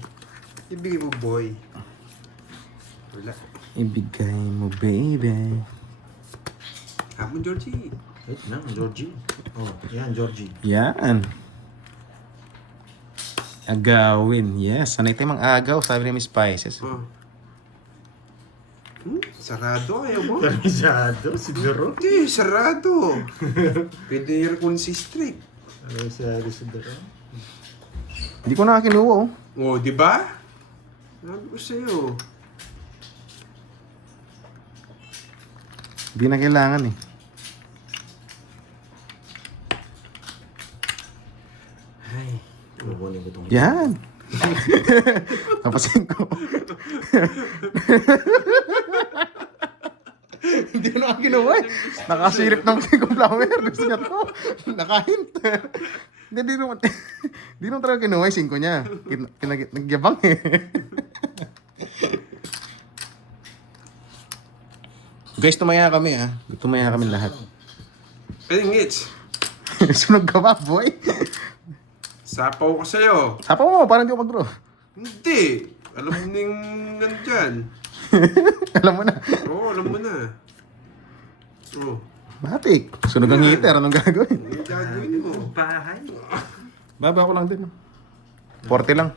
Ibigay mo, boy. Wala. Ibigay mo, baby. Hamon, Georgie. Wait lang, Georgie. Oh, yan, Georgie. Yan. Agawin. Yes. Sanay tayo mag-agaw, sabi ni Miss Spices. Oh. Sarado, ayaw mo? Permisado, siguro. Hindi, sarado. Pwede nyo kung si strict. Ano sa siguro? Hindi ko na kinuha, oh. Oh, di ba? Sabi ko sa'yo. Hindi na kailangan, eh. Ay, kukunin ko itong... Yan. Napasin ko. Hindi ko na kinuha, eh. Nakasirip ng kong flower. Gusto niya to. Nakahint. Hindi naman. Hindi naman talaga kinuha yung 5 niya. Nagyabang, eh. Guys, tumaya kami, ah. Tumaya kami lahat. Pwede ngits. Sunog ka ba, boy? Sapaw ko sa'yo. Sapa mo, parang di ako mag-draw. Hindi. Alam mo nang nandyan. Alam mo na. Oo, alam mo na. Oh, Matik. Sunog ang heater. Anong gagawin? ano gagawin mo? Bahay. Baba ko lang din. 40 lang.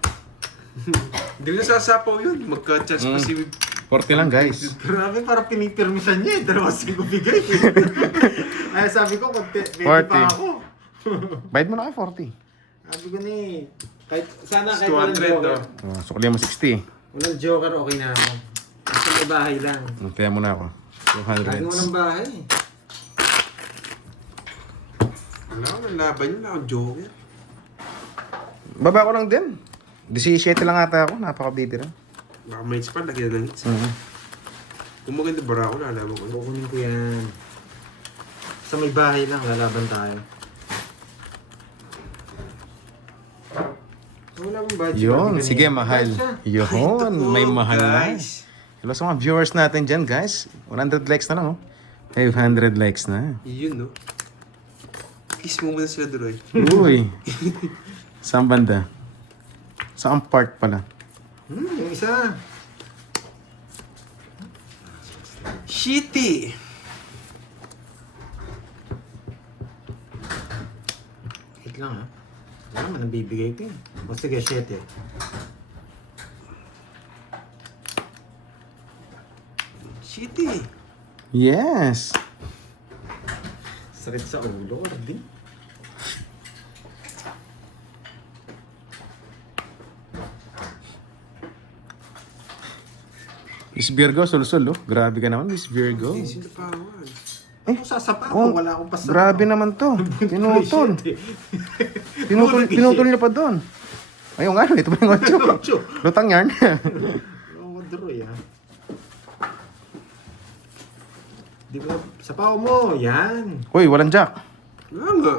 Hindi na sasapaw yun. Magka-chance pa si... 40 lang, guys. Grabe, parang pinipirmisan niya eh. 2 bigay. Ay, sabi ko, pwede 40. pa ako. Bayad mo na kayo 40. Sabi ko na eh. Kahit, sana kahit 200 walang joker. oh. Sukli mo 60. Walang joker, okay na ako. Basta may bahay lang. Kaya mo na ako. Kahit 200. walang bahay. Wala ko, laban yun. Wala akong joker. Baba ko lang din. 17 lang ata ako. Napaka-baby lang. Baka may hits pa, lagyan ng hits. Mhm. Kung maganda bara ako, lalaban ko. Kukunin ko yan. Sa may bahay lang, lalaban tayo. So, wala akong budget. Yun. Sabi Sige, kanina. mahal. Ay, Yun. May mahal na. guys. Hello sa mga viewers natin dyan, guys. 100 likes na lang, oh. 500 likes na. Yun, no? Kiss mo muna sila, Duroy. Uy. Saan banda? Saan part pala? yung isa. Shitty! Wait lang ha. Wala naman, nabibigay ko yun. O sige, 7. Shitty! Yes. Sakit sa ulo, Ordi. Miss Virgo, sul-sul, oh. Grabe ka naman, Miss Virgo. Hindi, sinapawan. Ano sasapa Oh, ako? Wala akong pasapa. Grabe naman to. Pinutol. Shit, eh. Pinutol niya pa doon. Ayun nga, ito pa yung ocho. Ocho. Lutang yarn. Oo, Droy ha. Di ba, sapaw mo, yan. Uy, walang jack. Wala nga.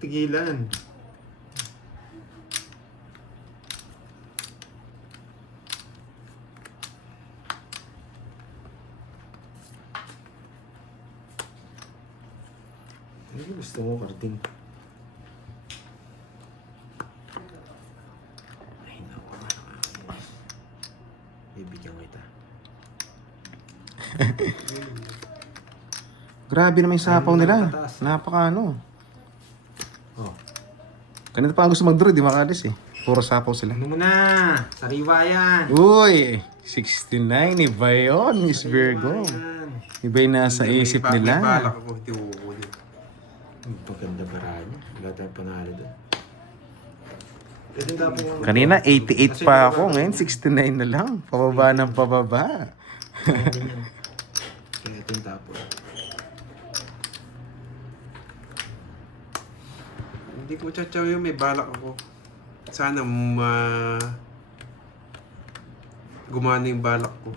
Tigilan. Ano gusto mo, Karding? Ay, naku. Bibigyan kita. Grabe naman yung sapaw Ay, nila. nakataas. Napaka ano. Oh. Kanina pa ang gusto mag-draw, di makalis eh. Puro sapaw sila. Ano mo na? Sariwa yan. Uy, 69. Iba yun, Miss Sariwa Virgo. yan. Iba yung nasa isip May balak nila. ako, hindi ko kukunin. Maganda barahan niya. Wala tayong panalo doon. Pwede tapos Kanina, 88 pa ako. Ngayon, 69 na lang. Pababa ng pababa. Ganyan. Kaya ito yung tapos. Hindi ko tsatsaw yun, may balak ako. Sana gumana yung balak ko.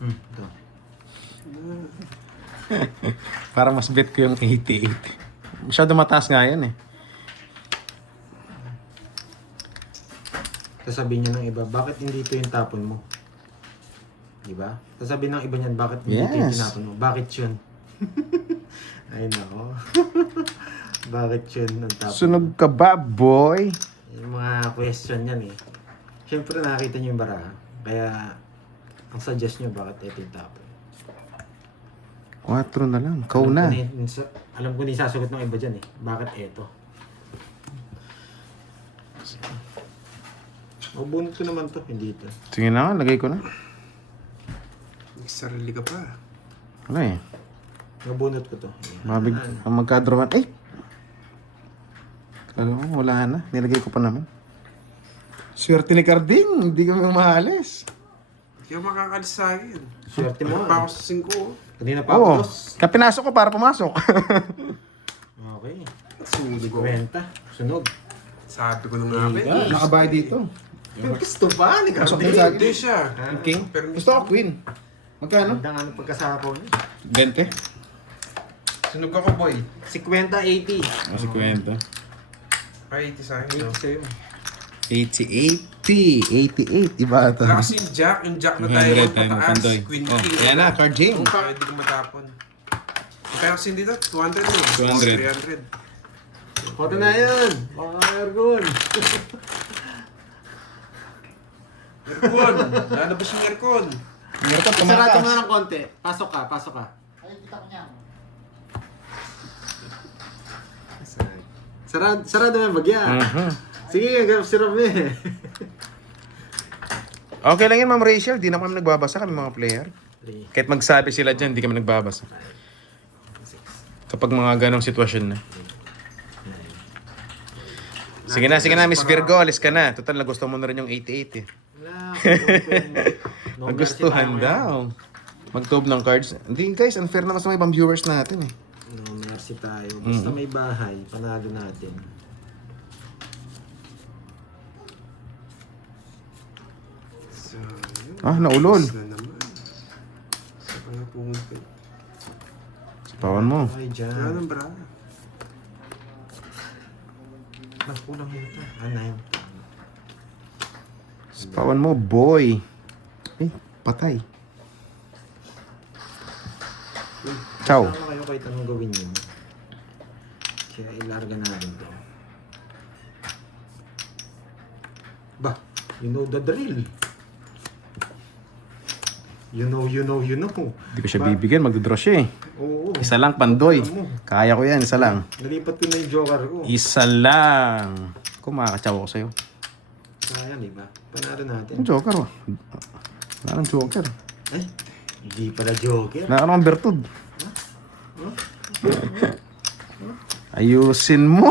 Ito. Parang mas bet ko yung 88. Masyado mataas nga yan eh. Sasabihin niya ng iba, bakit hindi ito yung tapon mo? Diba? Sasabihin ng iba niyan, bakit hindi ito yung Yes. tinapon mo? Bakit yun? Ay nako. Bakit yun ang tapon mo? Sunog ka ba, boy? Yung mga question yan eh. Siyempre nakakita niyo yung baraha. Kaya, ang suggest niyo bakit ito yung tapon. 4 na lang. Kau na. Alam ko na yung sasagot ng iba dyan eh. Bakit ito? Mabunot ko naman to, hindi ito. Sige na, lagay ko na. Sarili ka pa. Wala eh. Mabunot ko to. Mabig, ang magkadrowan. Ay! Kala ko, wala na. Nilagay ko pa naman. Swerte ni Carding. Hindi kami umahalis. Hindi ka makakalis sa akin. Swerte mo. Ano pa ako sa 5? Kanina pa ako Oo. dos. Kaya pinasok ko para pumasok. Okay. Sunog ko. 50. Sunog. Sabi ko nung nga ba eh. Nakabayad dito. Gusto ba ni Pasok Carding? din sa akin. Hindi siya. King? Gusto ko queen. Magkano? Magandang ano pagkasapaw niya. 20. Sunog ako, boy. 50-80. Kasi kwenta. Ay, iti sa akin, no? 80 sa'yo. 88. Iba ito. Wala kasi yung jack na tayo 200 tayo pataas. mapandoy. Queen Oh, king. ayan na, card game. Kung hindi ko matapon. Kaya kasi dito, 200 mo. 200. 300. Photo na yun. Mga Ergun. Aircon! Lalabas yung aircon. Meron ka Sarado mo tumakas. na ng konti. Pasok ka, pasok ka. Ay, kita ko niya. Sarado mo yung bagya. Mhm. Sige, sirap mo eh. Okay lang yun, Ma'am Rachel. Di na kami nagbabasa kami mga player. Kahit magsabi sila dyan, di kami nagbabasa. Kapag mga ganong sitwasyon na. Sige na, Miss Virgo, alis ka na. Total, nagusto mo na rin yung 88 eh. Wala. Nagustuhan daw. Magtoob ng cards. Hindi guys, unfair naman sa mga ibang viewers natin eh. No, mercy tayo. Basta may bahay, panalo natin. So, yun. Ah, naulol. Na naman. Saan ka na pumunta? Sapawan mo. Ay, Wala dyan. nang bra. Kulang yun ito. 9. Sapawan mo, boy. Eh, patay. Ciao. Kasama kayo kahit anong gawin yun. Kaya ilarga natin to. Bah, you know the drill. You know. Hindi ko siya bibigyan, magdodraw siya eh. Oo. Isa lang, Pandoy. Kaya ko yan, isa lang. Nalipat ko na yung joker ko. Isa lang. Kung makakatsaw ako sa'yo. Sayang, di ba? Panalo natin. Ang joker oh. Wala nang joker. Ay, hindi pala joker. Wala nang bertud. Ayusin mo.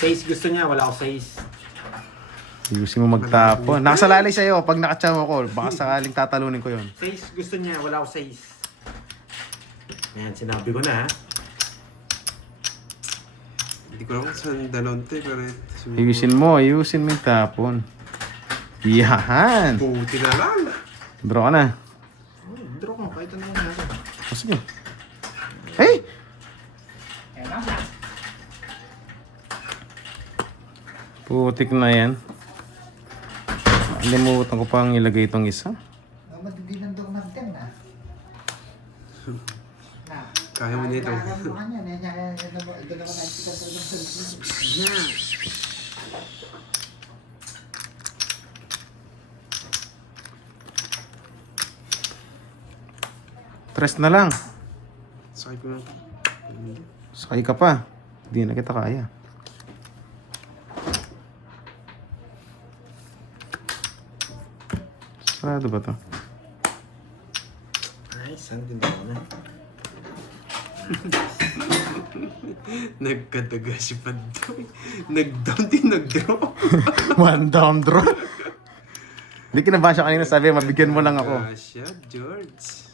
6 gusto niya, wala ako 6. Ayusin mo magtapon. Nakasalalay sa'yo. Pag nakatsaw ako, baka sakaling tatalunin ko yon. 6 gusto niya, wala ako 6. Ayan, sinabi ko na ha. Hindi ko alam kung saan dalawang te, pero... Ayusin mo yung tapon. Yahan. Puti na lang. Draw ka na. Draw ko, kahit ano naman natin. O, sige. Hey! Ayan na. Putik na yan. Limutan ko pang ilagay itong isa. Madidinan daw ng 10 na. Na. Kaya mo nito. Kaya mo kanya. Ito naman na itika sa Tres na lang. Sakay ko lang. Sakay ka pa. Hindi na kita kaya. Sarado ba to? Ay, saan din ako na? Nagkadaga si Pandoy. Nag-down din, nag-draw. One down draw. Hindi kinabasa kanina, sabi mabigyan mo lang ako. Siya, George.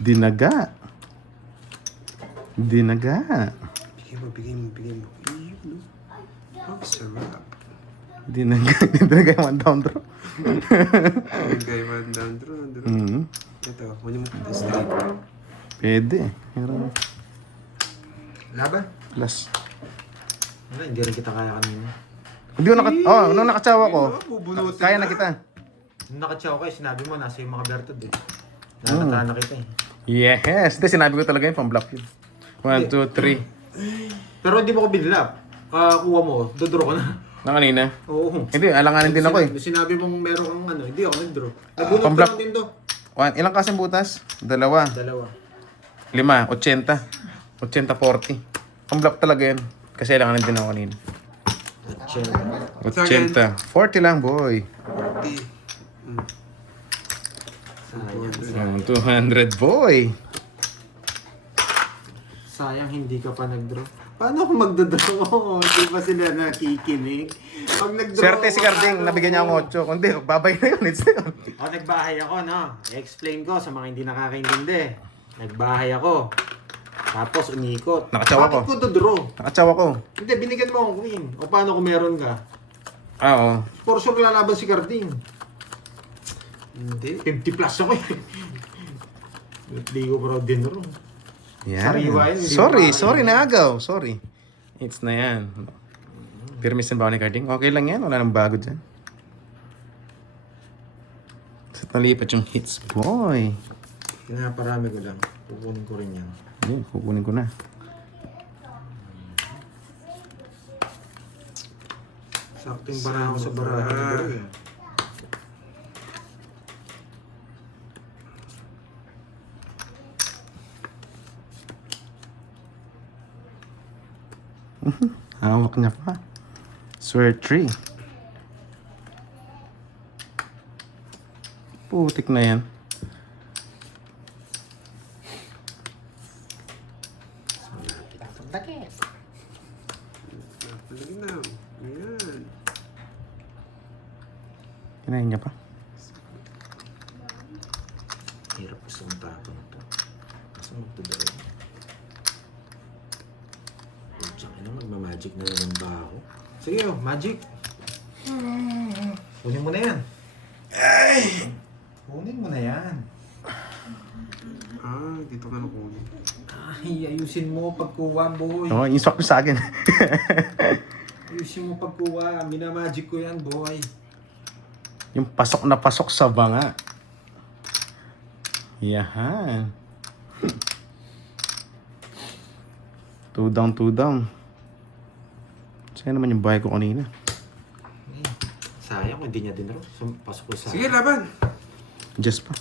Dinaga. Bigyan mo. Ayun, no? Ang sarap. Dinaga yung one down draw. Bigay man down, draw. Mm. Ito, kunin mo ito straight. Pwede. Pero Laban. Plus. Wala, hindi rin kita kaya kanina. Hindi ko nung nakatsawa ko, Bubunutin kaya na kita. Nung nakatsaw kayo, sinabi mo, nasa yung mga Bertod eh. Nakatana na kita eh. Yes! Hindi, sinabi ko talaga yun, pang-block yun. 1, 2, 3. Pero hindi mo ko binilap. Kuha mo, dodraw ko na. Na kanina? Oo. Hindi, alanganin din ako eh. Sinabi mong meron kang ano, hindi ako nag-draw. Nagbunot pang-block. ka lang din do. Ilang kasing butas? 2. Dalawa. 5, 80. 80-40. Pang-block talaga yun. Kasi alanganin din ako kanina. At 80. 40 lang, boy. 200, boy. Sayang hindi ka pa nag-draw. Paano ako magdodraw? Hindi pa sila nakikinig. Pag nag-draw Swerte si Carding, nabigyan niya akong 8. Kung hindi, babay na yun. It's na yun. Nagbahay ako, no? I-explain ko sa mga hindi nakakaintindi. Nagbahay ako. Tapos unikot. Nakatsawa Bakit ko. ko dodraw? Nakatsawa ko. Hindi, binigyan mo akong queen. O paano kung meron ka? Oo. For sure lalaban si Carding. Hindi. 50 plus ako eh. Hindi ko bro dinro. Yan. Sariwa yun, hindi Sorry, naagaw. Sorry. It's na yan. Permission ba ako ni Carding? Okay lang yan. Wala nang bago dyan. Sa nalipat yung hits, boy. Pinaparami ko lang. Pupunin ko rin yan. Ayun, kukunin ko na. Sakto yung bara ako sa barahan. Hawak niya pa. Swear tree. Putik na yan. Dakit. Palagi na. Ayan. Kinain niya pa. Hirap gusto kong tapon ito. Kasi magtudraw. Diyan ka na, magmamagic na naman ba ako? Sige oh, magic. Kunin mo na yan. Kunin mo na yan. Dito ka nakunin. Ay, ayusin mo pagkuha, boy. Oo, inswak ko sa akin. Ayusin mo pagkuha. Minamagic ko yan, boy. Yung pasok na pasok sa banga. Yahan. 2 down. Saan naman yung bahay ko kanina? Sayang, hindi niya din raw. Pasok ko sa... Sige, laban. Just pa.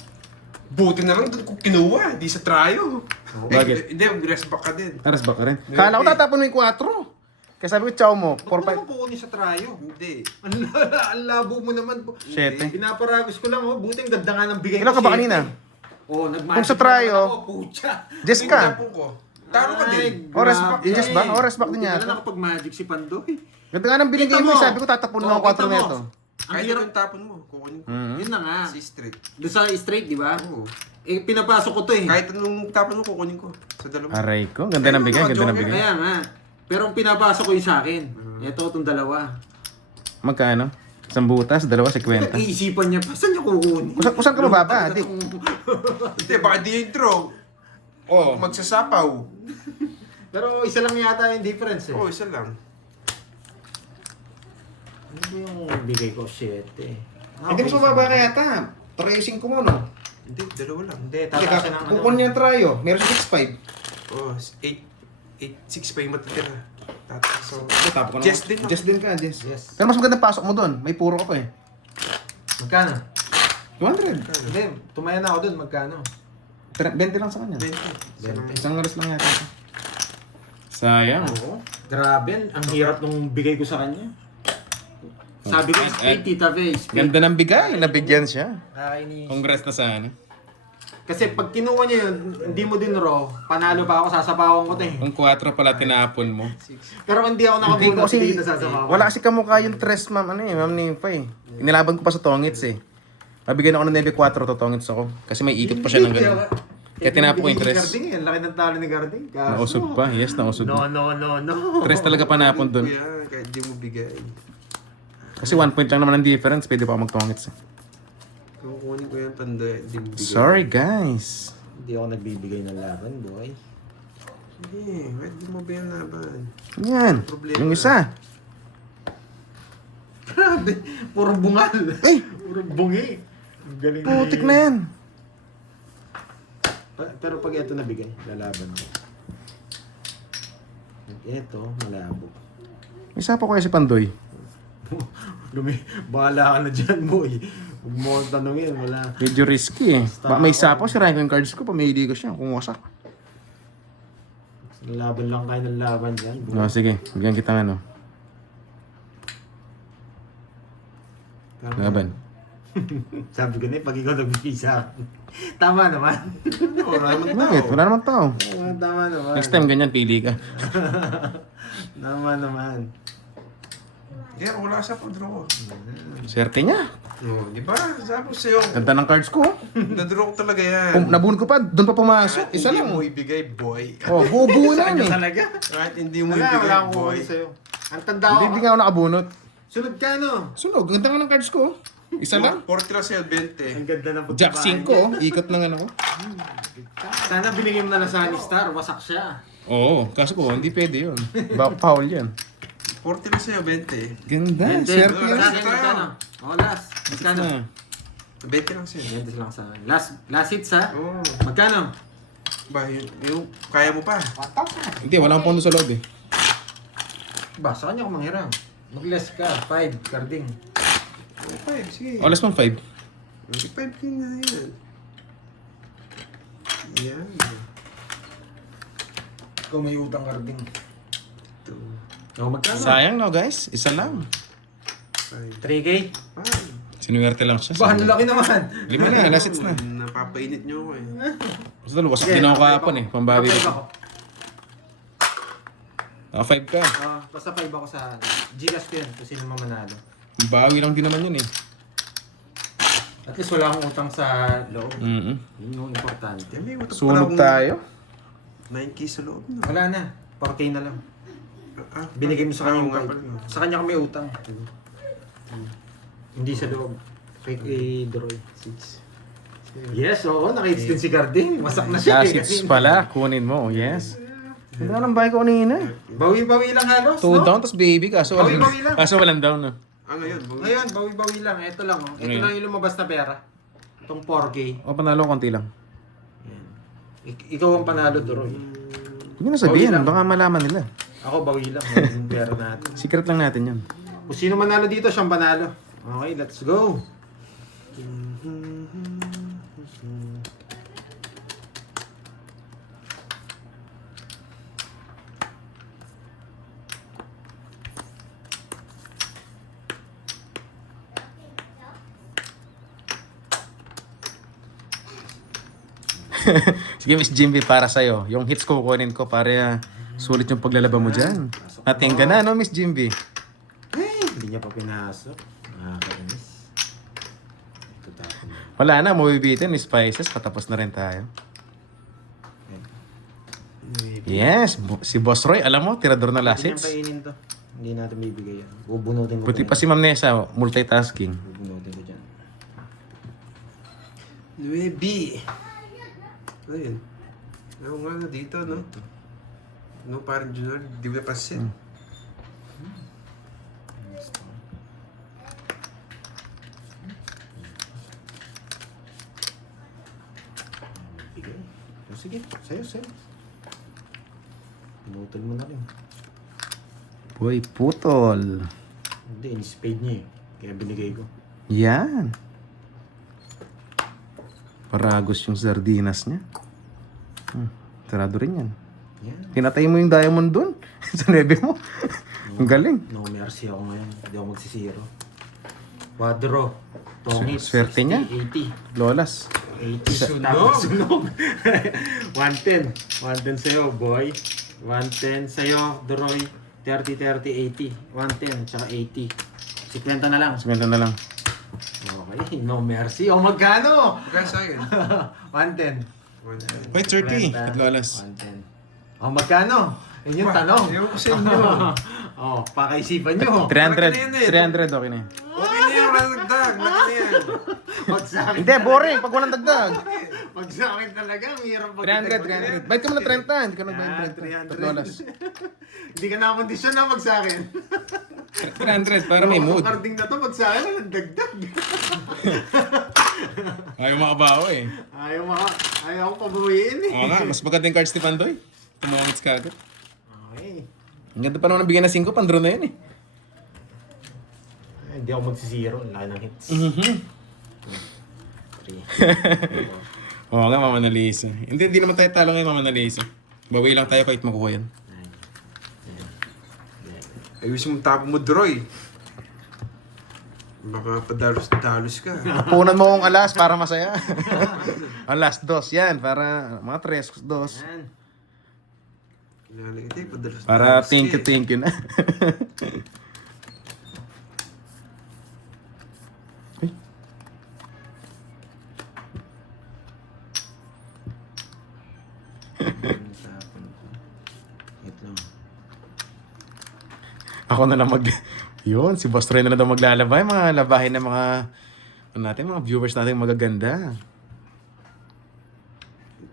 Buti na lang doon kung kinuha. Di sa tryo. Bakit? Hindi, mag-rest back ka din. Taras ba ka rin? Kala ko tatapon mo yung 4. Kaya sabi ko, chow mo. Ba't mo 4-5. naman pukunin sa trayo? Hindi. Ang labo mo naman. 7. Pinaparagos ko lang, oh. Buti ang ganda nga ng bigay Ilan ka ba kanina? Oh, nagmagic Kung sa tryo, na ako, pucha. Just ka. Tinapon ko. Taro ka din. Oras back, just ba? Oras back din Buti yata. na nakapag-magic si Pandoy. Ganda nga nang binigay Kita mo. mo. Sabi ko, tatapon mo Oh, ang 4 kita mo. neto. Ang Kahit hirap. anong tapon mo, kukunin ko. Yun na nga. Si straight. Doon sa straight, di ba? Oo. Eh, pinapasok ko to eh. Kahit anong tapon mo, kukunin ko. Sa dalawa. Aray ko. Ganda ng bigay. Ganda ng bigay. Kaya nga. Pero ang pinapasok ko yung sa akin. Ito, itong dalawa. Magkano? Isang butas, 2.50. Iisipan niya pa. Saan niya kukunin? Kusan ka mababa, di. Hindi, baka di intro. Oh, magsasapaw. Pero isa lang yata yung difference eh. Oh, isa lang. Ano ba yung bigay ko? 7 eh. Hindi mas mababa ka yata. Tracing ko mo, no? Hindi, dalawa lang. Hindi, tatasin ang ano. Kukun niya tryo. Meron 6.5. Oh, 8-6 pa yung matitira. So, Tapo ko na. Just din ako. Just din ka, Just. Yes. Pero mas magandang pasok mo doon. May puro ka pa eh. Magkano? 200. Hindi, tumaya na ako dun. Magkano? 20 lang sa kanya. 20. Isang oras lang yata. Sayang. Oo. Grabe, ang hirap nung bigay ko sa kanya. Sabi ko, straight, Tita Vey. Ganda ng bigay. Nabigyan siya. Nakakainis. Congrats na sana. Kasi pag kinuha niya yun, hindi mo din raw, panalo pa ako, sasapawan ko to eh. Kung 4 pala tinapon mo. Pero hindi ako Hindi ko nakabunot, kasi, hindi kita sasapawan. wala kasi kamukha yung tres, ma'am. Ano eh, ma'am Nifa eh. Inilaban ko pa sa Tongits eh. Nabigyan ako ng 9-4 to Tongits ako. Kasi may ikot pa siya ng ganun. Kaya tinapon ko yung tres. Garding eh, ang laki ng talo ni Garding. Kaso, Nausog pa. Yes, nausog pa. No. Tres talaga panapon dun. Kuya, kahit di mo bigay. Kasi 1 point lang naman ang difference. Pwede pa ako mag-Tongits eh. Kung kukunin ko yan, tanda, di mo bigay. Sorry guys. Hindi ako nagbibigay ng laban, boy. Sige, pwede mo ba yung laban? Yan. Problema. Yung isa. Grabe, puro bungal. Eh! Puro bungi. Ang galing Putik na yan. Pero pag ito nabigay, lalaban ko. Ito, malabo. Isa pa ko kaya si Pandoy. Bahala ka na dyan, boy. Huwag mo akong tanongin, wala. Medyo risky eh. May isa pa, sirahin ko yung cards ko, pamili ko siya, kung wasak. Laban lang kayo ng laban dyan. boy. No, sige, bigyan kita ng ano. Pero- Laban. Sabi ko na pag ikaw nagbigay sa akin. Tama naman. Wala naman Bakit? tao. Wala naman tao. Tama naman. Next time ganyan, pili ka. Tama naman. Yeah, wala sa draw. Swerte niya. No, di ba? Sabi ko sa'yo, Ganda ng cards ko. nadraw ko talaga yan. Kung nabun ko pa, doon pa pumasok. Kahit Isa hindi lang. mo ibigay, boy. Oh, bubuo na yan eh. Talaga? Kahit hindi mo Wala, ibigay, wala akong boy. kukuha sa'yo. Ang tanda ko. Hindi, hindi nga ako nakabunot. Sunod ka, no? Sunog, ganda nga ng cards ko. Isa lang. 40 lang sa'yo, 20. Ang ganda ng Jack pagkabahan 5 oh. Ikot ng ano ko. Sana binigay mo na lang sa Honey Star. Wasak siya. Oo, kaso ko, hindi pwede yun. Foul yan. 40 lang sa'yo, 20. Ganda, Bente. swerte Wala. yan. Sa akin, magkano? Oh, last. Magkano? Ah. 20 lang sa'yo. Bente lang sa akin. Last hits, ha? Oo. Magkano? Ba, yung kaya mo pa. 1,000. Hindi, wala akong pondo sa loob eh. Ba, sa kanya ako manghiram. Mag-less ka. 5, carding. 5, sige. Olas pang 5. 5 king na yan. Yan. Ikaw may utang carding. Ito. Oh, magkano? Sayang no guys, isa lang. 5. 3K? 5. Sinuwerte lang siya. Ba, ang laki naman. 5 na, last hits na. Napapainit nyo ako eh. Basta wasak din ako kahapon eh, pambawi Naka-5 ko. ako. Naka 5 ka. Basta 5 ako sa Gcash ko yan kung sino mamanalo. Bawi lang din naman yun eh. At least wala akong utang sa loob. Mm-hmm. Yun yung importante. Yan, may utang pala Sunog akong tayo. 9K sa loob na. Wala na. 4K na lang. Ah, Binigay mo sa kanya yung nga 5. pala. Sa kanya kami utang. Hindi sa loob. Kay Droy. 6. Yes, oo. Nakits din si Garding. Masak na siya. Last hits pala, kunin mo, yes. Ganda ka ng bahay ko kanina. Bawi-bawi lang halos, 2 down, tapos baby, kaso walang, Bawi-bawi lang. kaso walang down no. Ah, ngayon. Ngayon, bawi-bawi lang. Ito lang. Oh. Ito Ngayon. lang yung lumabas na pera. Itong 4K. O panalo konti lang. Ikaw ang panalo, Droy. Hindi na sabihin, Bawi lang. baka malaman nila. Ako, bawi lang. Yung pera natin. Secret lang natin yan. Kung sino manalo dito, siyang panalo. Okay, let's go. Sige, Miss Jimby, para sa'yo. Yung hits ko kukunin ko para sulit yung paglalaban mo dyan. Ating ka na, no, Miss Jimby? Hindi niya pa pinasok. Nakakainis. Ito tapon. Wala na, mabibitin. Miss Spices, patapos na rin tayo. Yes, si Boss Roy, alam mo, tirador na last Hindi hits. niyang kainin to. Hindi natin bibigay yan. Bubunutin ko. Buti pa si Ma'am Nessa, multitasking. Bubunutin ko dyan. 9. Ayun. Ako nga na dito, no? No, parang junior, di mo na pasin. Bigay. O sige, sa'yo. Pinutol mo na rin. Boy, putol. Hindi, in-spade niya eh. Kaya binigay ko. Yan. Paragos yung sardinas niya. Sarado rin yan. Yan. Pinatay mo yung diamond dun. Sa nebe mo. Ang galing. No mercy ako ngayon. Hindi ako magsisiro. Quadro. Tongit. Swerte niya. 80. Lolas. 80. Tapos sunog. 110. 110 sa'yo, boy. 110 sa'yo, Droy. 30, 30, 80. 110, tsaka 80. 50 na lang. Semento na lang. Okay, no mercy. O magkano? Pagka sa akin. 110. 110. Wait, 30. At Lolas. 110. O magkano? Yun yung tanong. Ewan ko sa inyo. O, pakaisipan nyo. 300. 300, okay na yan. Okay na yan, wala nagdag. Laki na yan. Wag sa akin. Hindi, boring. Pag walang dagdag. Pag sa akin talaga, ang hirap 300. Bayad ka muna 30. Hindi ka nagbayad 300. $3. Hindi ka na-kondisyon na pag sa akin. 300 para may mood. Carding na to, pag sa akin, walang dagdag. Ayaw makabaho eh. Ayaw ko pabuhiin eh. Oo nga, mas maganda yung cards ni Pandoy. Tumangits ka agad. Okay. Ang ganda pa naman ng bigyan ng 5, pandro na yun eh. Ay, hindi ako magsisiro. Ang laki ng hits. 3. Oo nga, Mama Nalisa. Hindi naman tayo talo ngayon, Mama Nalisa. Bawi lang tayo kahit makuha yan. Ayos mong tapo mo, Droy. Baka padalos-dalos ka. Punan mo kong alas para masaya. Alas 2 yan, para mga 3, 2. Yan. Kailangan kita, padalos-dalos Para ka thank you na. Ay. Ako na lang Yun, si Boss Troy na daw maglalabay. Mga labahin ng mga mga viewers natin magaganda.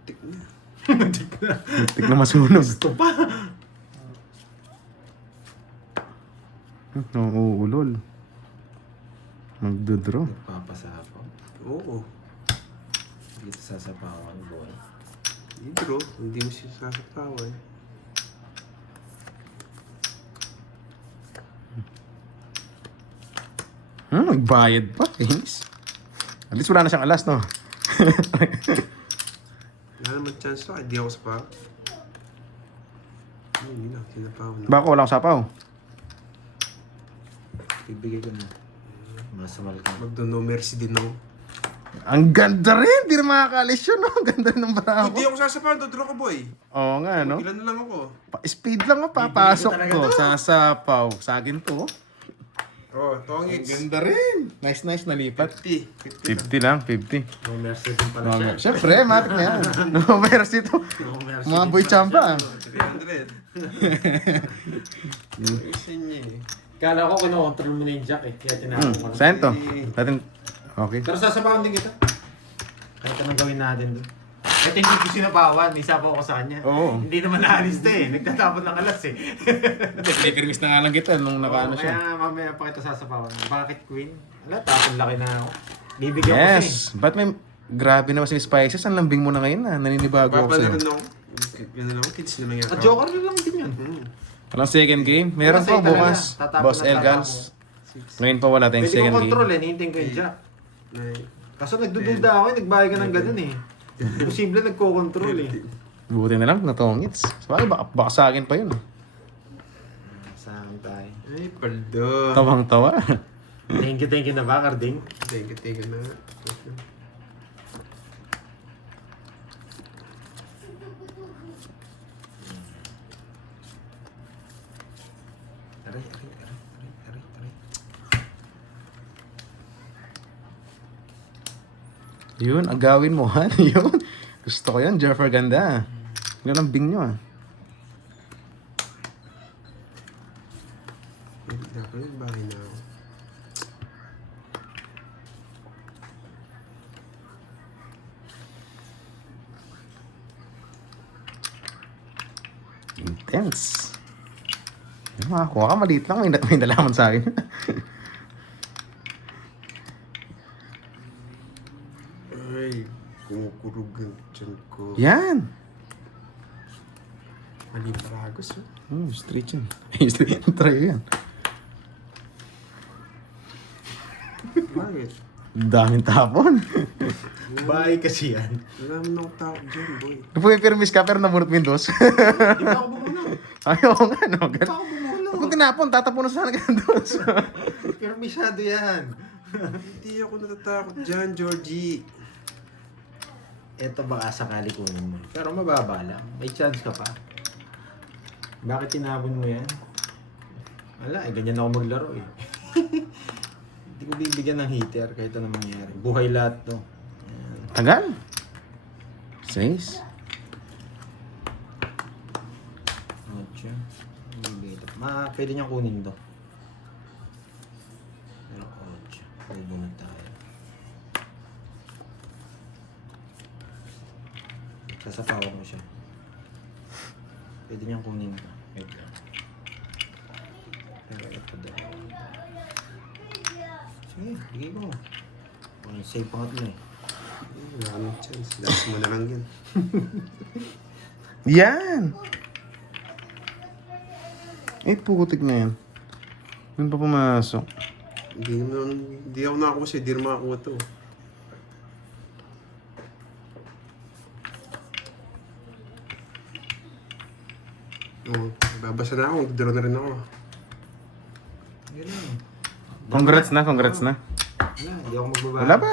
Tik na. Tik na masunog. Gusto pa. Nauulol. Magdodraw. Papasapaw. Oo. Dito sasapawan, boy. Hindi, bro. Hindi mo siya sasapawan. Nagbayad pa. Thanks. At least wala na siyang alas, no? Wala naman chance to. Hindi ako sapaw. Hindi na. Sinapawan na. Baka wala akong sapaw. Bibigay ko na. Masamal ka. Magdo-no mercy din ako. Ang ganda rin! Hindi na makakaalis yun, no? Ang ganda rin ng bravo. Hindi ako sasapawan. Dodro ko, boy. Oo nga, no? Ilan na lang ako. Speed lang, papasok to. Sasapaw. Sa akin to. Oh, tongits. Ganda rin. Nice, nalipat. 50. 50 lang, 50. No mercy din pala siya. Siyempre, matik na yan. No mercy to. No mercy Mga din boy pala champa. siya. 300. Isa niya eh. Kala ko kinokontrol mo na yung jack eh. Kaya tinawag ko na. Saan to? Natin. Okay. Pero sasapawan din kita. Kahit anong gawin natin doon. Kahit hindi ko sinapawan, may sapaw ko sa kanya. Oo. Hindi naman naalis na eh. Nagtatapon ng alas eh. Pinipirmis na nga lang kita nung nakaano siya. Kaya mamaya pa kita sasapawan. Bakit Queen? Ala, tapon laki na ako. Bibigyan ko siya eh. Yes. Ba't may... Grabe naman si Spices. Ang lambing mo na ngayon na. Naninibago ako Papala sa'yo. rin ako. Yan na lang ako. Kids na lang yan. At joker lang din yun. Walang second game. Meron Wala pa sa'yo bukas. talaga. Tatapon Boss na Elgans. Ngayon pa wala tayong Pwede ko second game. control eh. Hihintayin ko yung jack. Kaso nagdududa ako eh. Nagbayad ka ng ganun eh. Posible nagko-control eh. Buti na lang, natongits. Baka sa akin pa yun. Saan tayo? Ay, paldo. Tawang-tawa. Thank you na ba, Carding? Teka na. Aray. Yun, agawin mo ha. Yun. Gusto ko yan, Jeffer ganda. Yung lambing nyo ah. Dapat yung bahay na ako. Intense. Yung makakuha ka, maliit lang. May nalaman sa akin. Ay, kumukurog ang tiyan ko. Yan. Mali paragos, oh. Straight yan. Straight. Try yan. Bakit? Daming tapon. Bye kasi yan. Wala mo nang tao dyan, boy. Pumipirmis ka pero nabunot mo yung dos. Di ba ako bumunod? Ayaw nga, no? Di ba ako bumunod? Kung tinapon, tatapunan sana ka ng dos. Pero masyado yan. Hindi ako natatakot dyan, Georgie. Ito baka sakali kunin mo. Pero mababa lang. May chance ka pa. Bakit tinapon mo yan? Wala, ganyan ako maglaro eh. Hindi ko bibigyan ng heater kahit anong mangyari. Buhay lahat to. Ayan. Tagal. 6. Ocho. Pwede niyang kunin to. Pero 8. Bubo na tayo. Nasa power mo siya. Pwede niyang kunin ito. Wait lang. Pero ito daw. Sige, bigay mo. Ang save pangatlo eh. Wala nang chance. Last mo na lang yan. Yan! Eh, pukutik na yan. Yun pa pumasok. Hindi ako nakakuha siya. Hindi rin makakuha to. Oh, babasa na ako. Draw na rin ako. Yun lang. Congrats na, congrats na. Wala, hindi ako magbaba. Wala ba?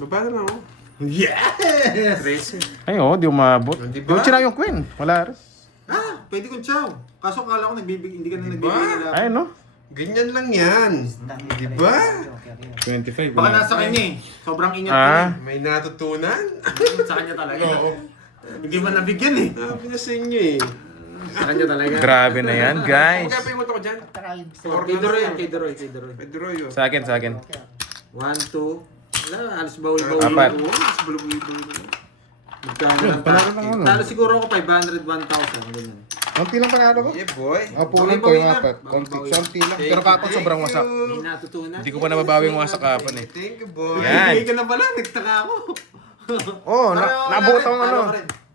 Baba na lang ako. Yes! 13. Ay, oh, di umabot. Di Di ba? ba sila yung queen? Wala rin. Ah! Pwede kong chow. Kaso kala ko hindi ka na Di nagbibigay ba? nila. Ay, no? Ganyan lang yan. Di ba? 25. Baka nasa kanya eh. Sobrang ingat Ah. ah. May natutunan? Sa kanya talaga. Oo. Hindi man nabigyan eh. Sabi na sa inyo eh. Sa kanya talaga. Grabe na yan, guys. Kaya pa yung ko dyan. Kay Doroy yan, kay Doroy. Pedro yun. Sa akin, sa akin. 1, 2. Wala, alis bawal-bawal. Apat. Oo, mas bulubulo. Magkano lang Panalo tayo? lang ano. Talo siguro ako 500, 1,000. Ganyan. Konti lang panalo ko. Yeah, boy. Apunin ko yung apat. Konti lang. Pero kapon sobrang wasak. May natutunan. Hindi ko pa nababawi yung wasak kapon eh. Thank you, boy. Yan. Bigay ka na pala, nagtaka ako. Oh, nabuot akong ano.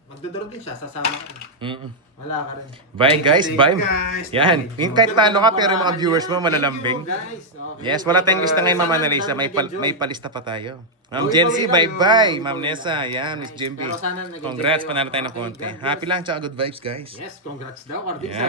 Magdodoro din siya, sasama ka rin. Mm-mm. Wala ka rin. Bye guys, bye. guys. Yan. Yung kahit talo ka pero yung mga viewers mo malalambing. Thank you, guys. Okay. Yes, wala tayong lista ngayon, Ma'am Annalisa. May palista pa tayo. Ma'am Jency, bye-bye. Ma'am Nessa, yan, Miss Jimby. Pero sana nag-enjoy Congrats, kayo. panalo tayo ng Okay, konti. God bless. Happy lang, tsaka good vibes, guys. Yes, congrats daw. Carding Yan.